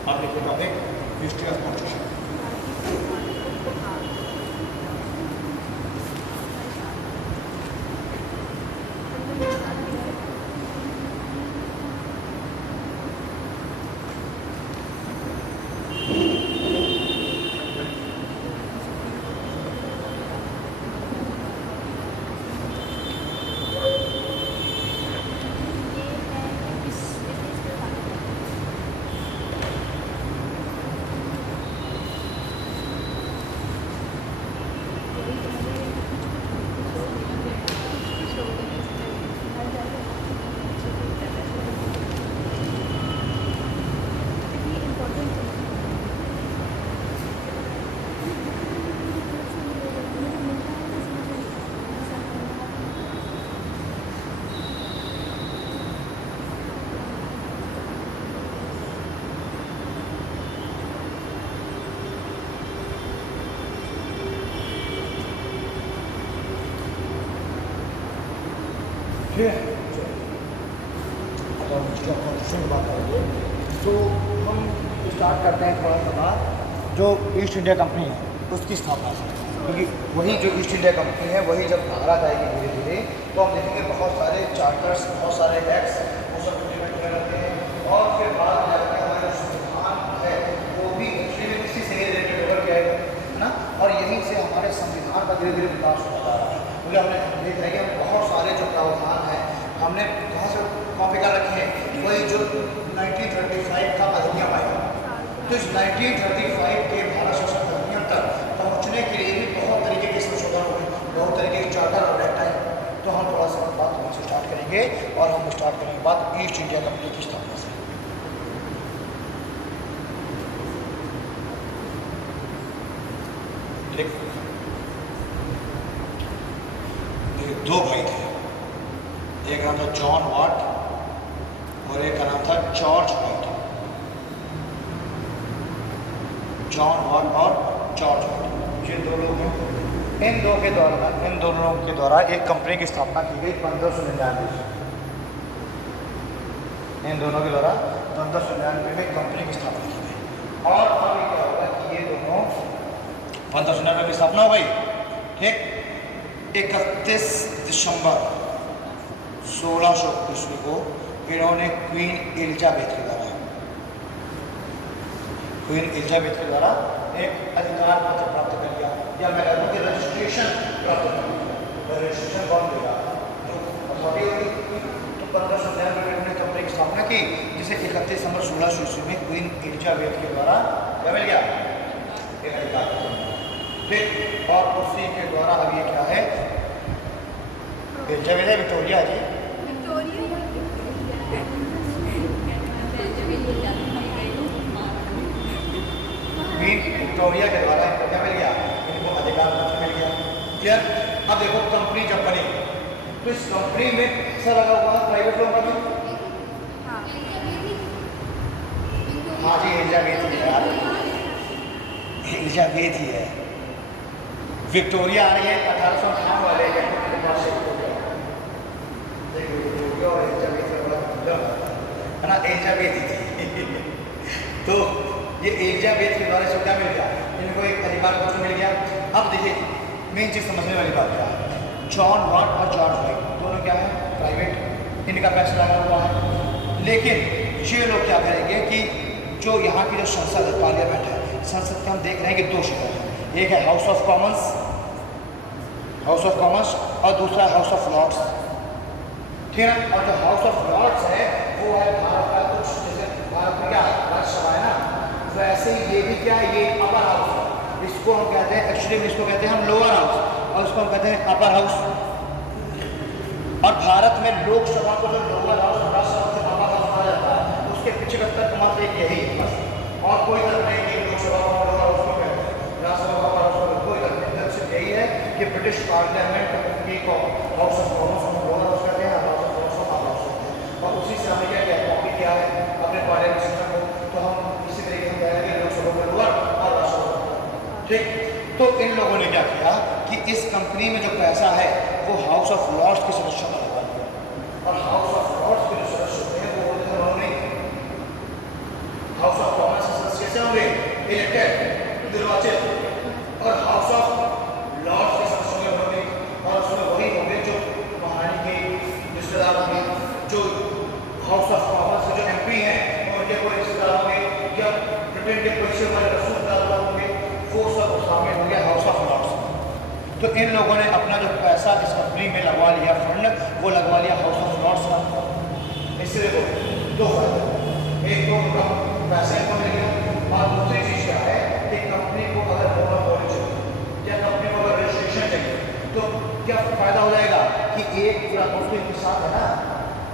अब देखो टॉपिक हिस्ट्री ऑफ कॉन्स्टिट्यूशन। ठीक है। अब हम स्टॉक मार्केट की बात करेंगे तो हम स्टार्ट करते हैं थोड़ा सा बात जो ईस्ट इंडिया कंपनी है उसकी स्थापना से, क्योंकि वही जो ईस्ट इंडिया कंपनी है वही जब भारत आएगी धीरे धीरे तो हम देखेंगे बहुत सारे चार्टर्स, बहुत सारे एक्ट्स वो सब इम्प्लीमेंट में रहते हैं और फिर बाद में जाकर हमारा जो संविधान है वो भी एक्चुअली इसी से रिलेटेड होकर के आएगा, है ना। और यहीं से हमारे संविधान का धीरे धीरे विकास होता जा रहा है, क्योंकि हमने देख रहे हैं कि बहुत सारे जो प्रावधान हैं हमने कहाँ से कॉपी कर रखे हैं, वही जो 1935 का अधिनियम आया। तो इस 1935 के भारत शासन अधिनियम तक पहुँचने के लिए भी बहुत तरीके के संशोधन हुए, बहुत तरीके के चार्टर और एक्ट आए। तो हम थोड़ा सा बात वहीं से स्टार्ट करेंगे और हम स्टार्ट करेंगे बात ईस्ट इंडिया कंपनी की स्थापना से। दो भाई थे, एक का नाम था जॉन वाट और एक का नाम था जॉर्ज वाट। जॉन वाट और जॉर्ज वाट ये दो लोग हैं। इन दोनों के द्वारा एक कंपनी की स्थापना की गई 1599 में। इन दोनों के द्वारा 1599 में कंपनी की स्थापना की गई। और अभी क्या होगा कि ये दोनों 1599 में स्थापना हो गई, ठीक। 31 दिसंबर 1600 ईस्वी को इन्होंने क्वीन एलिजाबेथ के द्वारा एक अधिकार पत्र प्राप्त कर लिया, या मैं कहूँ कि रजिस्ट्रेशन प्राप्त कर लिया। रजिस्ट्रेशन कौन देगा, जो अथॉरिटी होगी। तो 1599 में उन्होंने कंपनी की स्थापना की, जिसे 31 दिसंबर 1600 ईस्वी में क्वीन एलिजाबेथ के द्वारा क्या मिल गया, एक अधिकार पत्र। ठीक, और उसी के द्वारा अब ये क्या है, एलिजाबेथ है विक्टोरिया जी, क्वीन विक्टोरिया के द्वारा इनको क्या मिल गया, इनको अधिकार पत्र मिल गया। क्लियर। अब देखो कंपनी जब बनी तो इस कंपनी में पैसा लगा हुआ प्राइवेट लोगों का भी। हाँ जी, एलिजाबेथ ही है यार, एलिजाबेथ ही है। विक्टोरिया आ रही है 1858 वाले है ना, एलिजाबेथ ही थी। तो ये एलिजाबेथ के द्वारा से क्या मिल गया, इनको एक अधिकार पत्र मिल गया। अब देखिए मेन चीज़ समझने वाली बात क्या है, जॉन वाट और जॉर्ज वाट दोनों क्या है, प्राइवेट, इनका पैसा लगा हुआ है। लेकिन ये लोग क्या करेंगे कि जो यहाँ की जो संसद है, पार्लियामेंट है, संसद के हम देख रहे हैं कि दो शहर हैं, एक है हाउस ऑफ कॉमन्स और दूसरा हाउस ऑफ लॉर्ड्स, ठीक है। और जो हाउस ऑफ लॉर्ड्स है वो है भारत का कुछ, जैसे भारत में क्या राज्यसभा है ना, तो ऐसे ही ये भी क्या है, ये अपर हाउस है। इसको हम कहते हैं, एक्चुअली इसको कहते हैं हम लोअर हाउस और इसको हम कहते हैं अपर हाउस। और भारत में लोकसभा को जो लोअर हाउस और राज्यसभा को अपर हाउस कहा जाता है, उसके पीछे का तर्क मात्र एक यही है बस, और कोई तर्क नहीं कि लोकसभा को लोअर हाउस को कहते हैं, राज्यसभा को अपर हाउस को, कोई तर्क नहीं। तर्क सिर्फ यही है कि ब्रिटिश पार्लियामेंट को हाउस ऑफ कॉमन्स को लोअर हाउस कहते हैं, हाउस ऑफ लॉर्ड्स को अपर हाउस कहते हैं। और उसी से हमें क्या किया, कॉपी किया है अपने पार्लियामेंट सिस्टम को, तो हम इसी तरीके से कहेंगे लोकसभा को लोअर और राज्यसभा, ठीक। तो इन लोगों ने क्या किया कि इस कंपनी में जो पैसा है वो हाउस ऑफ लॉर्ड्स के सदस्यों का लगा दिया, और हाउस ऑफ लॉर्ड्स के जो सदस्य होते हैं वो होते हैं उन्होंने हाउस ऑफ कॉमन्स के सदस्य कैसे होंगे, इलेक्टेड, निर्वाचित, और हाउस ऑफ लॉर्ड्स के सदस्य होंगे, और उसमें वही होंगे जो महारानी के रिश्तेदार होंगे, जो हाउस ऑफ कॉमन्स के जो एमपी हैं उनके कोई रिश्तेदार होंगे, या ब्रिटेन के पैसे वाले रसूलदार होंगे, वो सब शामिल होंगे हाउस ऑफ लॉर्ड्स। तो इन लोगों ने अपना जो पैसा इस कंपनी में लगवा लिया, फंड वो लगवा लिया हाउस ऑफ लॉर्ड्स का। इससे देखो दो फायदे, एक तो उनका पैसा इनको मिल गया, और दूसरी चीज़ क्या है कि कंपनी को अगर मोनोपोली चाहिए या कंपनी को अगर रजिस्ट्रेशन चाहिए तो क्या फायदा हो जाएगा कि एक पूरा दोस्तों के साथ है ना,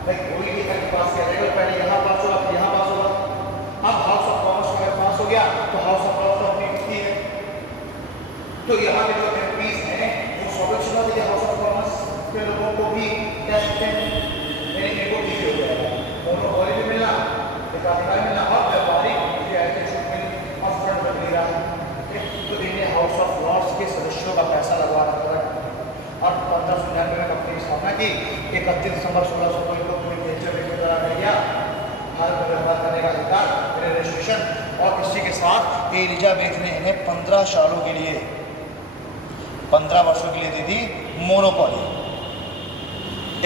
भाई कोई भी आपके पास क्या रहेगा, पहले यहाँ पास होगा फिर यहाँ पास होगा। अब हाउस ऑफ कॉमन्स अगर पास हो गया तो हाउस ऑफ लॉर्ड्स अपनी होती है, तो यहाँ के जो एमपीज हैं वो स्वागत चुना देंगे हाउस ऑफ कॉमन्स के लोगों को भी क्या कहते हैं, मेरे इनको ठीक हो जाएगा, मोनोपोली भी मिलना, अधिकार मिलना, और व्यापारिक छूट मिली और फंड बन रहा है। तो इन्हें हाउस ऑफ लॉर्ड्स के सदस्यों का पैसा लगवा रखा है। और 1599 में कंपनी की स्थापना की 31 दिसंबर 1600 को पूरी नेचर के द्वारा मिल गया भारत में व्यवहार करने का अधिकार, रजिस्ट्रेशन। और इसी के साथ एलिजाबेथ ने इन्हें 15 सालों के लिए 15 वर्षों के लिए दी थी मोनोपोली,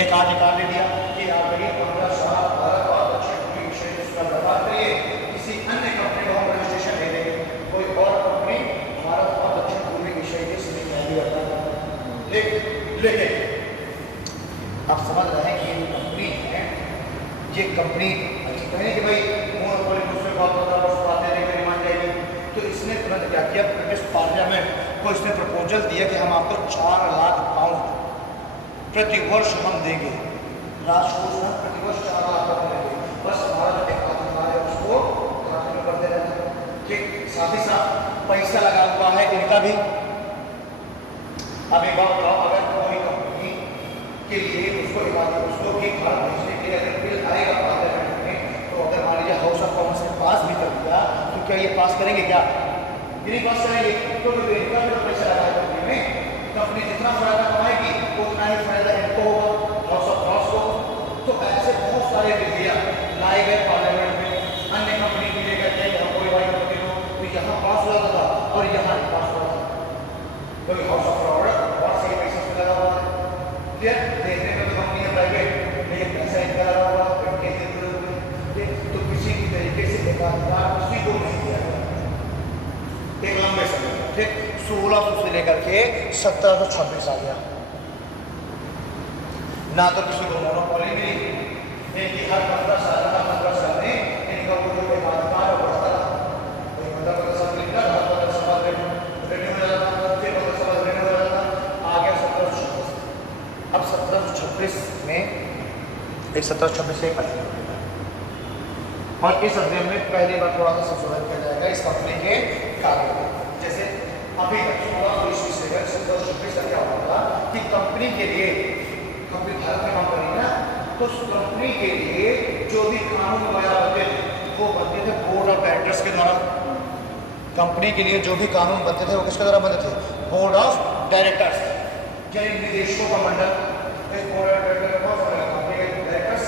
एक अधिकार दे दिया कि आप ये 15 साल भारत और दक्षिण पूर्वी क्षेत्र का व्यवहार करिए, किसी अन्य कंपनी को हम रजिस्ट्रेशन दे देंगे, कोई और कंपनी भारत और दक्षिण पूर्वी क्षेत्र से नहीं करता। लेकिन आप समझ रहे हैं कि ये कंपनी है, ये कंपनी कहें कि भाई मोनोपोली दूसरे बहुत 15 वर्ष आते रहेंगे मान जाएगी, तो इसने तुरंत क्या किया, ब्रिटिश पार्लियामेंट को इसने प्रपोजल दिया कि हम आपको 4 लाख पाउंड प्रति वर्ष हम देंगे, राजकोष में प्रति वर्ष 4 लाख पाउंड देंगे, बस हमारा जो एक अधिकार है उसको खाते में करते रहते हैं। ठीक, साथ ही साथ पैसा लगा हुआ है इनका भी। अब एक बात बताओ, अगर कोई कंपनी के लिए उसको भी भारत भेजने के लिए अगर बिल आएगा पार्लियामेंट में, तो अगर मान लीजिए हाउस ऑफ कॉमन्स ने पास भी कर दिया, तो क्या ये पास करेंगे? क्या नहीं पास करेंगे? क्योंकि इनका जो पैसा लगा है कंपनी में, कंपनी जितना फायदा कमाएगी उतना ही फायदा इनको होगा, हाउस ऑफ कॉमन्स को। तो ऐसे बहुत सारे विधियाँ लाए गए पार्लियामेंट में, अन्य कंपनी के लिए कहते हैं कोई भाई कंपनी को तो यहाँ पास हुआ था और यहाँ नहीं पास हुआ था, क्योंकि हाउस ऑफ कॉमन्स बहुत सही पैसा से लगा हुआ है। क्लियर? देखने में तो कंपनी है प्राइवेट, लेकिन पैसा इनका लगा हुआ है, तो किसी भी तरीके से एकाधिकार किसी को नहीं दिया गया एक लंबे समय में। ठीक, 1600 से लेकर के 1726 आ गया, ना तो किसी को मोनोपोली मिली, कि हर 15 साल में इनका वो जो एकाधिकार है बढ़ता रहा, कोई मतलब सब लिखता था, रेन्यू हो जाता था, फिर रेन्यू हो जाता था, आ गया 1726। अब 1726 में एक 1726 से एक अधिनियम बना, और इस अधिनियम में पहली बार थोड़ा सा संशोधन किया जाएगा इस कंपनी के कार्य में। जैसे अभी तक 1620 से 1726 तक क्या होता था कि कंपनी के लिए, कंपनी भारत में काम कर रही है ना, तो उस कंपनी के लिए जो भी कानून वगैरह बनते थे वो बनते थे बोर्ड ऑफ डायरेक्टर्स के द्वारा। कंपनी के लिए जो भी कानून बनते थे वो किसके द्वारा बनते थे? बोर्ड ऑफ डायरेक्टर्स, यानी निदेशकों का मंडल। इस बोर्ड ऑफ डायरेक्टर बहुत सारे कंपनी के डायरेक्टर्स,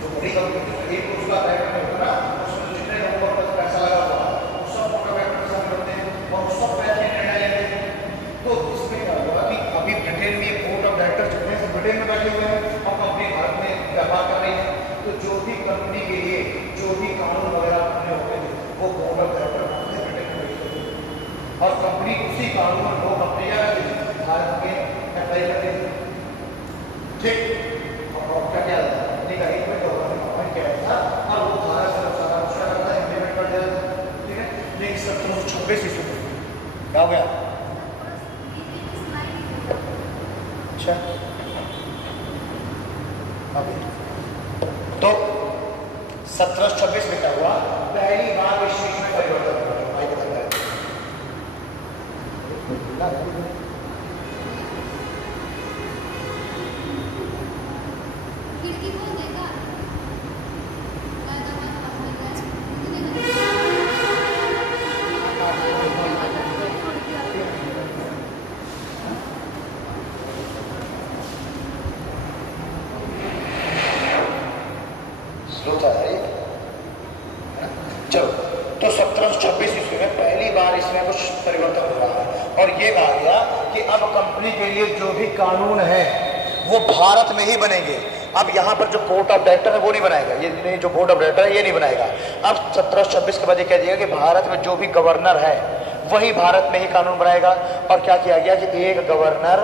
जो बड़ी कंपनी एक उसका डायरेक्टर होता है ना, उसमें जितने लोगों पर पैसा लगा हुआ है वो सब बोर्ड ऑफ डायरेक्टर शामिल होते हैं और सब पैसे निर्णय लेते हैं। तो इसमें क्या हुआ कि अभी ब्रिटेन में बोर्ड ऑफ डायरेक्टर जितने से ब्रिटेन में बैठे हुए हैं और कंपनी भारत में व्यापार कर रही है, तो जो भी कंपनी के लिए जो भी कानून वगैरह बनने होते थे वो बोर्ड ऑफ डायरेक्टर ब्रिटेन में बैठे थे, और कंपनी उसी कानून में वो कंपनियां भारत में अप्लाई करते थे। ठीक, और क्या क्या था का एक में गवर्नमेंट किया था और वो भारत से सारा उसका करता है, इम्प्लीमेंट कर दिया था। ठीक है, लेकिन 1726 ईस्वी में क्या हो गया? अच्छा, अभी तो 1726 में क्या हुआ? पहली बार इस चीज में परिवर्तन हुआ। चलो, तो 1726 ईस्वी में पहली बार इसमें कुछ परिवर्तन हो रहा है और ये कहा गया कि अब कंपनी के लिए जो भी कानून है वो भारत में ही बनेंगे। अब यहाँ पर जो बोर्ड ऑफ डायरेक्टर है वो नहीं बनाएगा, ये नहीं, जो बोर्ड ऑफ डायरेक्टर है ये नहीं बनाएगा। अब 1726 के बाद ये कह दिया कि भारत में जो भी गवर्नर है वही भारत में ही कानून बनाएगा। और क्या किया गया कि एक गवर्नर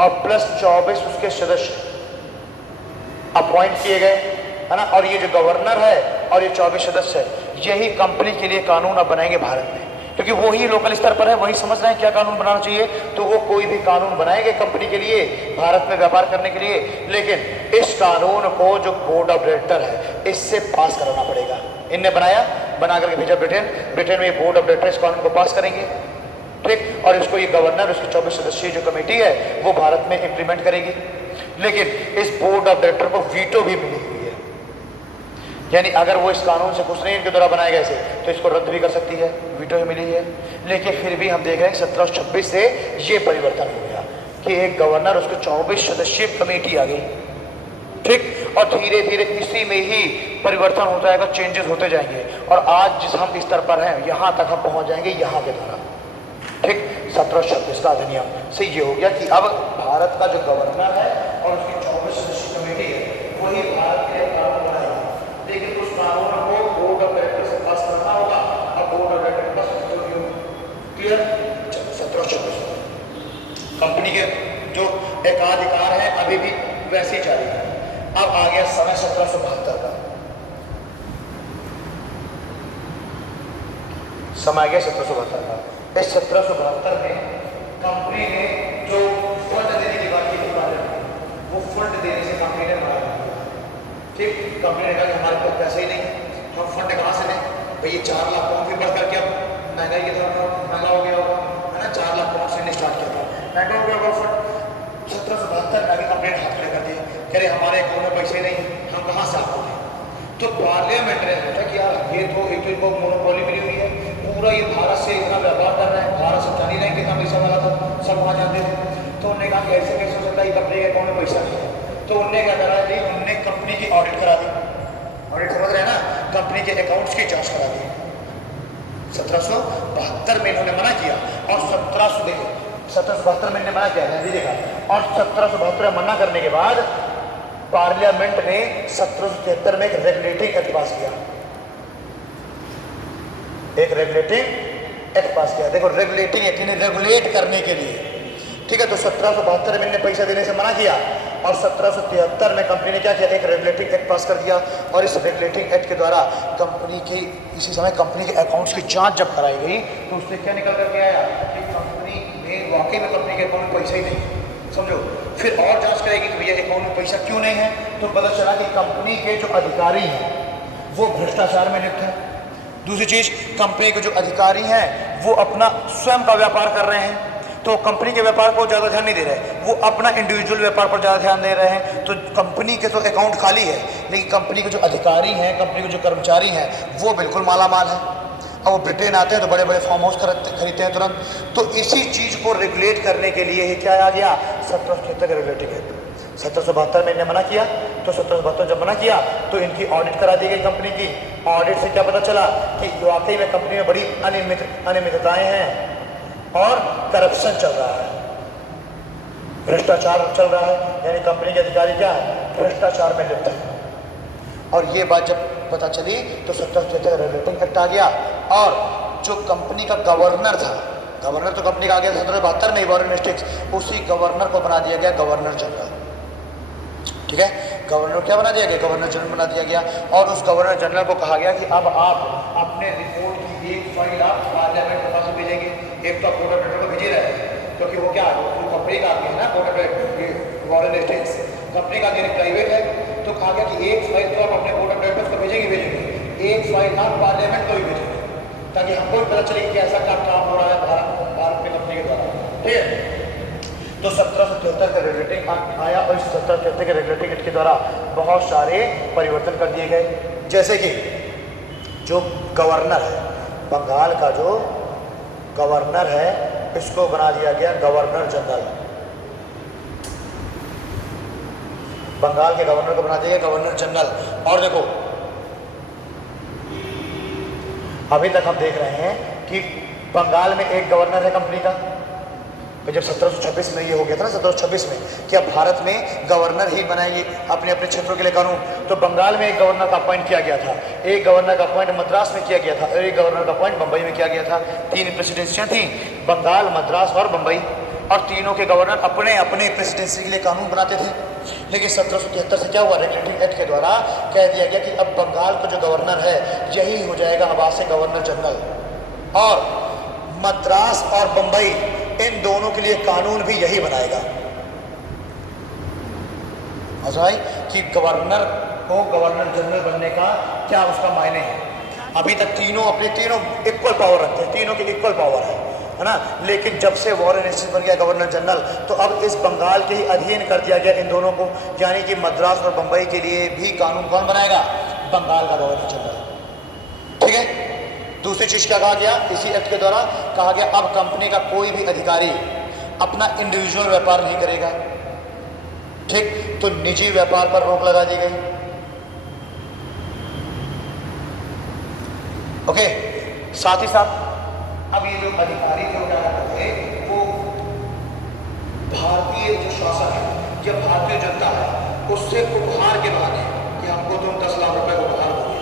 और प्लस 24 उसके सदस्य अपॉइंट किए गए, है ना। और ये जो गवर्नर है और ये 24 सदस्य है, यही कंपनी के लिए कानून अब बनाएंगे भारत में, क्योंकि वो ही लोकल स्तर पर है, वही समझ रहे हैं क्या कानून बनाना चाहिए, तो वो कोई भी कानून बनाएंगे कंपनी के लिए भारत में व्यापार करने के लिए। लेकिन इस कानून को जो बोर्ड ऑफ डायरेक्टर है इससे पास कराना पड़ेगा। इनने बना करके भेजा ब्रिटेन में बोर्ड ऑफ डायरेक्टर इस कानून को पास करेंगे, ठीक। और इसको ये गवर्नर, उसकी 24 सदस्यीय जो कमेटी है वो भारत में इंप्लीमेंट करेगी। लेकिन इस बोर्ड ऑफ डायरेक्टर को वीटो भी मिली हुई है, यानी अगर वो इस कानून से खुश नहीं इनके द्वारा बनाए गए थे तो इसको रद्द भी कर सकती है, वीटो ही मिली है। लेकिन फिर भी हम देख रहे हैं 1726 से ये परिवर्तन हो गया कि एक गवर्नर, उसके 24 सदस्यीय कमेटी आ गई, ठीक। और धीरे धीरे इसी में ही परिवर्तन होता जाएगा, चेंजेस होते जाएंगे, और आज जिस हम स्तर पर हैं यहाँ तक हम पहुँच जाएंगे यहाँ के द्वारा, ठीक। 1726 का अधिनियम से ये हो गया कि अब भारत का जो गवर्नर है और उसकी 24 सदस्यीय कमेटी है वही भारत के कानून बनाएगी, लेकिन उस कानून को बोर्ड ऑफ डायरेक्टर से पास करना होगा। अब board of director pass clear. 1726 company के जो एकाधिकार है अभी भी वैसे ही जारी है। अब आ गया समय 1772 का, समय आ गया 1772 का। इस 1772 में कंपनी ने जो फंड देने की बात की थी भारत में, वो फंड देने से कंपनी ने मना कर दिया, ठीक। कंपनी ने कहा कि हमारे पास पैसे ही नहीं, हम फंड कहाँ से लें भाई, ये 4 लाख पाउंड भी बढ़ करके अब महंगाई की तरफ महंगा हो गया होगा, है ना। 4 लाख पाउंड से स्टार्ट किया था, महंगा हो गया होगा फंड। 1772 में आगे कंपनी ने हाथ खड़े कर दिए, कह रहे हमारे अकाउंट में पैसे नहीं, हम कहाँ से आपको दें। तो पार्लियामेंट ने सोचा कि यार ये तो एक तो इनको मोनोपोली मिली हुई है, पूरा ये भारत से इतना व्यापार कर रहे हैं, भारत से जानी नहीं कितना पैसा वाला था, सब वहाँ जाते थे। तो उन्होंने कहा कि ऐसे कैसे हो सकता है कंपनी के अकाउंट में पैसा नहीं है। तो उनने क्या करा जी, उनने कंपनी की ऑडिट करा दी, ऑडिट समझ रहे हैं ना, कंपनी के अकाउंट्स की जाँच करा दी। 1772 में इन्होंने मना किया और 1772 में इन्होंने मना किया, हिंदी देखा, और 1772 में मना करने के बाद पार्लियामेंट ने 1773 में एक रेगुलेटिंग एक्ट पास किया, एक रेगुलेटिंग एक्ट पास किया। देखो रेगुलेटिंग एक्ट यानी रेगुलेट करने के लिए, ठीक है। तो 1772 में इन्हें पैसा देने से मना किया और 1773 में कंपनी ने क्या किया, एक रेगुलेटिंग एक्ट पास कर दिया। और इस रेगुलेटिंग एक्ट के द्वारा कंपनी की इसी समय कंपनी के अकाउंट्स की जांच जब कराई गई तो उससे क्या निकल करके आया कि कंपनी में वाकई में कंपनी के अकाउंट में पैसा ही नहीं, समझो। फिर और जांच करेगी कि भैया अकाउंट में पैसा क्यों नहीं है, तो पता चला कि कंपनी के जो अधिकारी हैं वो भ्रष्टाचार में लिप्त हैं। दूसरी चीज़, कंपनी के जो अधिकारी हैं वो अपना स्वयं का व्यापार कर रहे हैं, तो कंपनी के व्यापार को ज़्यादा ध्यान नहीं दे रहे, वो अपना इंडिविजुअल व्यापार पर ज़्यादा ध्यान दे रहे हैं। तो कंपनी के तो अकाउंट खाली है, लेकिन कंपनी के जो अधिकारी हैं, कंपनी के जो कर्मचारी हैं वो बिल्कुल मालामाल है। अब वो ब्रिटेन आते हैं तो बड़े बड़े फार्म हाउस खरीदते हैं तुरंत। तो इसी चीज़ को रेगुलेट करने के लिए ही क्या आ गया, 1773 का रेगुलेटिंग एक्ट। 1772 में इन्हें मना किया, तो 1772 जब मना किया तो इनकी ऑडिट करा दी गई कंपनी की। ऑडिट से क्या पता चला कि वाकई में कंपनी में बड़ी अनियमितताएं हैं और करप्शन चल रहा है, भ्रष्टाचार चल रहा है, यानी कंपनी के अधिकारी क्या है, भ्रष्टाचार में लिप्त है। और ये बात जब पता चली तो 1773 का रेगुलेटिंग एक्ट आ गया और जो कंपनी का गवर्नर था, गवर्नर तो कंपनी का आ गया 1772 में, वॉरेन हेस्टिंग्स, उसी गवर्नर को बना दिया गया गवर्नर जनरल, ठीक है। गवर्नर क्या बना दिया गया, गवर्नर जनरल बना दिया गया। और उस गवर्नर जनरल को कहा गया कि अब आप अपने रिपोर्ट की एक फाइल आप पार्लियामेंट के पास भेजेंगे। एक तो बोर्ड ऑफ डायरेक्टर को भेजे रहे हैं क्योंकि वो क्या वो कंपनी का आदमी है ना, board of director Warren Hastings company का आदमी प्राइवेट है। तो कहा गया कि एक फाइल तो आप अपने बोर्ड ऑफ डायरेक्टर्स को भेजेंगे, एक फाइल आप पार्लियामेंट को भी भेजेंगे, ताकि हमको भी पता चले कि कैसा काम हो रहा है भारत में कंपनी के द्वारा, ठीक है। तो 1773 का रेगुलेटिंग एक्ट आया और इस 1773 के रेगुलेटिंग एक्ट के द्वारा बहुत सारे परिवर्तन कर दिए गए। जैसे कि जो गवर्नर है, बंगाल का जो गवर्नर है इसको बना दिया गया गवर्नर जनरल, बंगाल के गवर्नर को बना दिया गया गवर्नर जनरल। और देखो अभी तक हम देख रहे हैं कि बंगाल में एक गवर्नर है कंपनी का, जब 1726 में ये हो गया था ना, 1726 में क्या भारत में गवर्नर ही बनाएंगे अपने अपने क्षेत्रों के लिए कानून, तो बंगाल में एक गवर्नर का अपॉइंट किया गया था, एक गवर्नर का अपॉइंट मद्रास में किया गया था और एक गवर्नर का अपॉइंट बम्बई में किया गया था। 3 प्रेसिडेंसियाँ थीं, बंगाल, मद्रास और बम्बई, और तीनों के गवर्नर अपने अपने प्रेसिडेंसी के लिए कानून बनाते थे। लेकिन 1773 से क्या हुआ, रेगुलेटिंग एक्ट के द्वारा कह दिया गया कि अब बंगाल का जो गवर्नर है यही हो जाएगा अब आज से गवर्नर जनरल, और मद्रास और बम्बई इन दोनों के लिए कानून भी यही बनाएगा। भाई कि गवर्नर को गवर्नर जनरल बनने का क्या उसका मायने है। अभी तक तीनों अपने तीनों इक्वल पावर रखते हैं, तीनों की इक्वल पावर है ना। लेकिन जब से वॉरेन हेस्टिंग्स बन गया गवर्नर जनरल तो अब इस बंगाल के ही अधीन कर दिया गया इन दोनों को, यानी कि मद्रास और बम्बई के लिए भी कानून कौन बनाएगा, बंगाल का गवर्नर जनरल, ठीक है। दूसरी चीज़ क्या कहा गया, इसी एक्ट के द्वारा कहा गया अब कंपनी का कोई भी अधिकारी अपना इंडिविजुअल व्यापार नहीं करेगा, ठीक, तो निजी व्यापार पर रोक लगा दी गई। ओके, साथ ही साथ अब ये जो अधिकारी थे वो क्या करते थे, वो भारतीय जो शासन है, जब भारतीय जनता है उससे उपहार के बहाने कि हमको तुम 10 लाख रुपए को उपहार दोगे,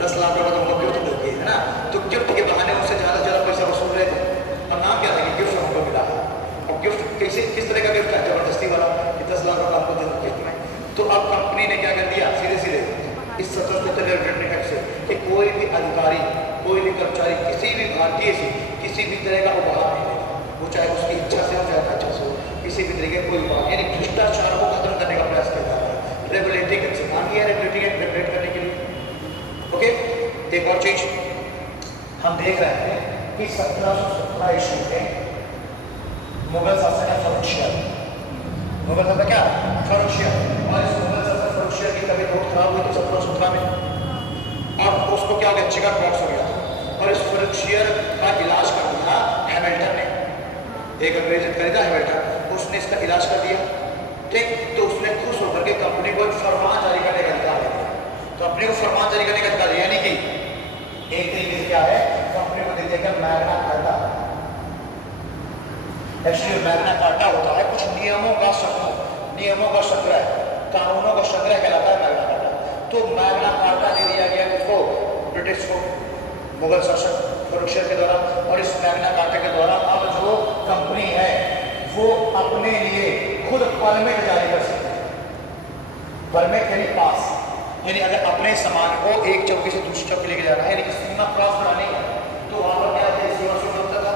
10 लाख रुपए तुमको गिफ्ट दोगे, है ना, तो गिफ्ट के बहाने उनसे ज़्यादा से ज़्यादा पैसा वसूल रहे थे। और नाम क्या था कि गिफ्ट हमको मिला है। और गिफ्ट कैसे, किस तरह का गिफ्ट है, जबरदस्ती वाला कि 10 लाख रुपये आपको दे दो गिफ्ट में। तो अब कंपनी ने क्या कर दिया, सीधे सीधे इस 1770 रेगुलेटरी एक्ट से कि कोई भी अधिकारी, कोई भी कर्मचारी किसी भी भारतीय से किसी भी तरह का उपहार नहीं देगा, वो चाहे उसकी इच्छा से हो चाहे अच्छा से हो, किसी भी तरीके कोई उपहार, यानी भ्रष्टाचार को खत्म करने का प्रयास किया जा रहा है। रेगुलेटरी एक्ट से काम किया है, रेगुलेटरी एक्ट रेगुलेट करने के लिए। ओके, एक और चीज हम देख रहे हैं कि 1717 ईस्वी में मुगल शासक है फर्रुखशियर, मुगल शासक क्या फर्रुखशियर, और इस मुगल शासक फर्रुखशियर की तबीयत बहुत खराब हुई थी 1717 में, और उसको क्या हो गया, चिकन पॉक्स हो गया, और इस फर्रुखशियर का इलाज कर दिया हैमिल्टन ने, एक अंग्रेज अधिकारी था हैमिल्टन, उसने इसका इलाज कर दिया, ठीक, तो उसने खुश होकर के कंपनी को एक फरमान जारी करने का अधिकार दे दिया। कंपनी को फरमान जारी करने का अधिकार, यानी कि एक तरीके से क्या है, कंपनी को दे दिया क्या, Magna carta. Actually Magna carta होता है कुछ नियमों का समूह, नियमों का संग्रह, कानूनों का संग्रह कहलाता है मैग्ना कार्टा। तो मैग्ना कार्टा दे दिया गया किसको, ब्रिटिश को, मुगल शासक फर्रुखशियर के द्वारा, और इस मैग्ना कार्टा के द्वारा अब जो कंपनी है वो अपने लिए खुद परमिट जारी कर सकती है। परमिट यानी पास, यानी अगर अपने सामान को एक चौकी से दूसरी चौकी लेके जाना है, यानी कि सीमा क्रॉस करानी है, तो वहां पर क्या है, सीमा से होता था।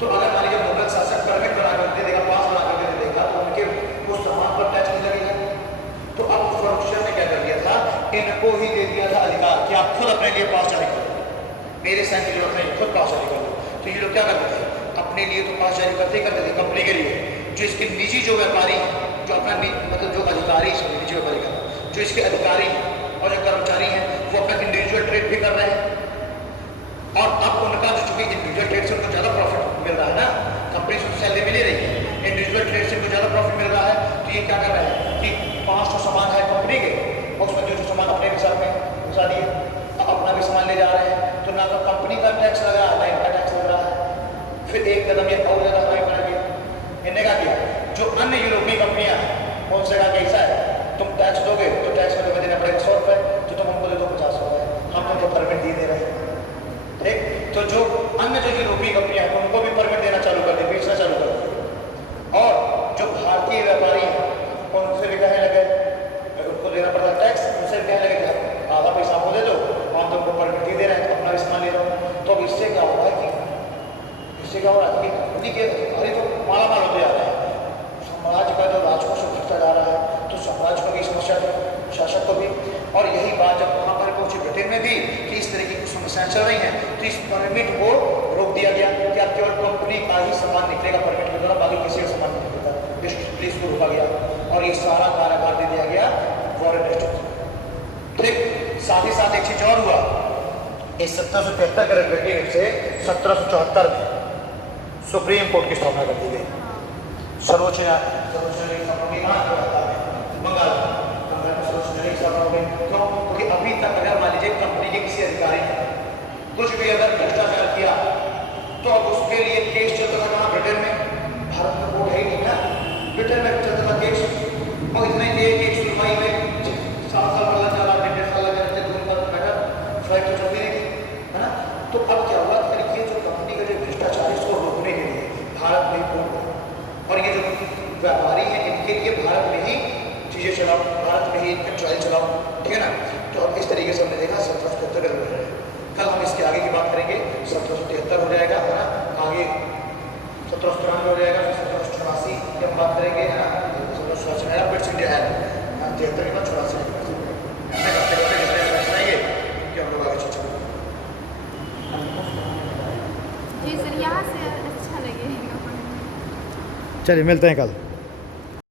तो अगर मान लीजिए मुगल शासक परमिट बना कर दे देगा, पास बना कर दे देगा, तो उनके उस सामान पर टैक्स नहीं लगेगा। तो अब फर्रुखशियर ने क्या कर दिया था, इनको ही दे दिया था अधिकार कि आप खुद अपने लिए पास जारी करो, मेरे साइन की जरूरत नहीं, खुद पास जारी कर दो। तो ये लोग क्या करते थे, अपने लिए तो पास जारी करते थे कंपनी के लिए, जो इसके निजी जो व्यापारी हैं, जो अपना मतलब जो अधिकारी, निजी व्यापारी का जो इसके अधिकारी और जो कर्मचारी हैं वो अपना इंडिविजुअल ट्रेड भी कर रहे हैं, और अब उनका जो चूंकि इंडिविजुअल ट्रेड से उनको ज़्यादा प्रॉफिट मिल रहा है ना, कंपनी से सैलरी मिल ही रही है, इंडिविजुअल ट्रेड से उनको ज़्यादा प्रॉफिट मिल रहा है। तो ये क्या कर रहे हैं कि 500 सामान है कंपनी के, और उसमें जो सामान अपने भी साथ में घुसा दिए, अब अपना भी सामान ले जा रहे हैं, तो ना तो कंपनी का टैक्स लग रहा है ना इनका टैक्स लग रहा है। फिर एक कदम ये और ज़्यादा हाई कर दिया, इन्हें क्या किया, जो अन्य यूरोपीय कंपनियां हैं उनसे कहा कैसा है, तुम टैक्स दोगे तो टैक्स में तुम्हें देना पड़ेगा 100 रुपये, तो तुम हमको दे दो 50 रुपये, हम तुमको परमिट दे रहे हैं, ठीक। तो जो अन्य जो यूरोपीय कंपनियां हैं उनको भी परमिट देना चालू कर दी, बेचना चालू कर दिया, और जो भारतीय व्यापारी हैं उनसे भी कहने लगे, उनको देना पड़ता है टैक्स, उनसे भी कहने लगे कि आधा पैसा हमको दे दो, हम तुमको परमिट दे रहे हैं, तो अपना भी सामान ले लो। तो अब इससे क्या हो रहा है कि कंपनी के अधिकारी तो माला माल होते जा रहे हैं, समाज का जो राजकोष घटता जा रहा है, तो साम्राज्य को भी समस्या थी, शासक को भी। और यही बात जब वहाँ पर पहुंची ब्रिटेन में भी कि इस तरह की कुछ समस्याएं चल रही हैं, तो इस परमिट को रोक दिया गया कि अब केवल कंपनी का ही सामान निकलेगा परमिट के द्वारा, बाकी किसी का सामान नहीं निकलेगा, प्लीज को रोका गया, और ये सारा कारोबार दे दिया गया फॉरेन रेस्टोरेंट, ठीक। साथ ही साथ एक चीज और हुआ, इस 1773 के रेगुलेटरी एक्ट से 1774 में सुप्रीम कोर्ट की स्थापना कर दी गई। सर्वोच्च न्यायालय बंगाल सर्वोच्च न्यायालय की स्थापना हो गई। क्यों? क्योंकि अभी तक अगर मान लीजिए कंपनी के किसी अधिकारी ने कुछ भी अगर भ्रष्टाचार किया, तो अब उसके लिए केस चलता था कहाँ, ब्रिटेन में, भारत में कोर्ट है ही नहीं ना, ब्रिटेन में चलता था केस, और इतने एक सुनवाई में 7 साल लग जा रहा, 1.5 साल लग जाते, दूर पर बैठा फ्लाइट तो चलती नहीं, है ना। तो अब क्या हुआ कि ये जो कंपनी का जो भ्रष्टाचार है इसको रोकने के लिए भारत में कोर्ट, और ये जो व्यापारी हैं इनके लिए भारत में ही चीज़ें चलाओ, भारत में ही इनका ट्रायल चलाओ, ठीक है ना। तो अब इस तरीके से हमने देखा 1773 का है। कल हम इसके आगे की बात करेंगे, 1773 हो जाएगा, है ना, आगे 1793 हो जाएगा, 1788 की हम बात करेंगे, है ना, 1788 मेरा ब्रिटिश इंडिया है 73 के बाद 84 करते करते जितने प्रश्न आएंगे कि हम लोग आगे चर्चा करेंगे। जी सर, यहाँ से अच्छा लगेगा। चलिए मिलते हैं कल।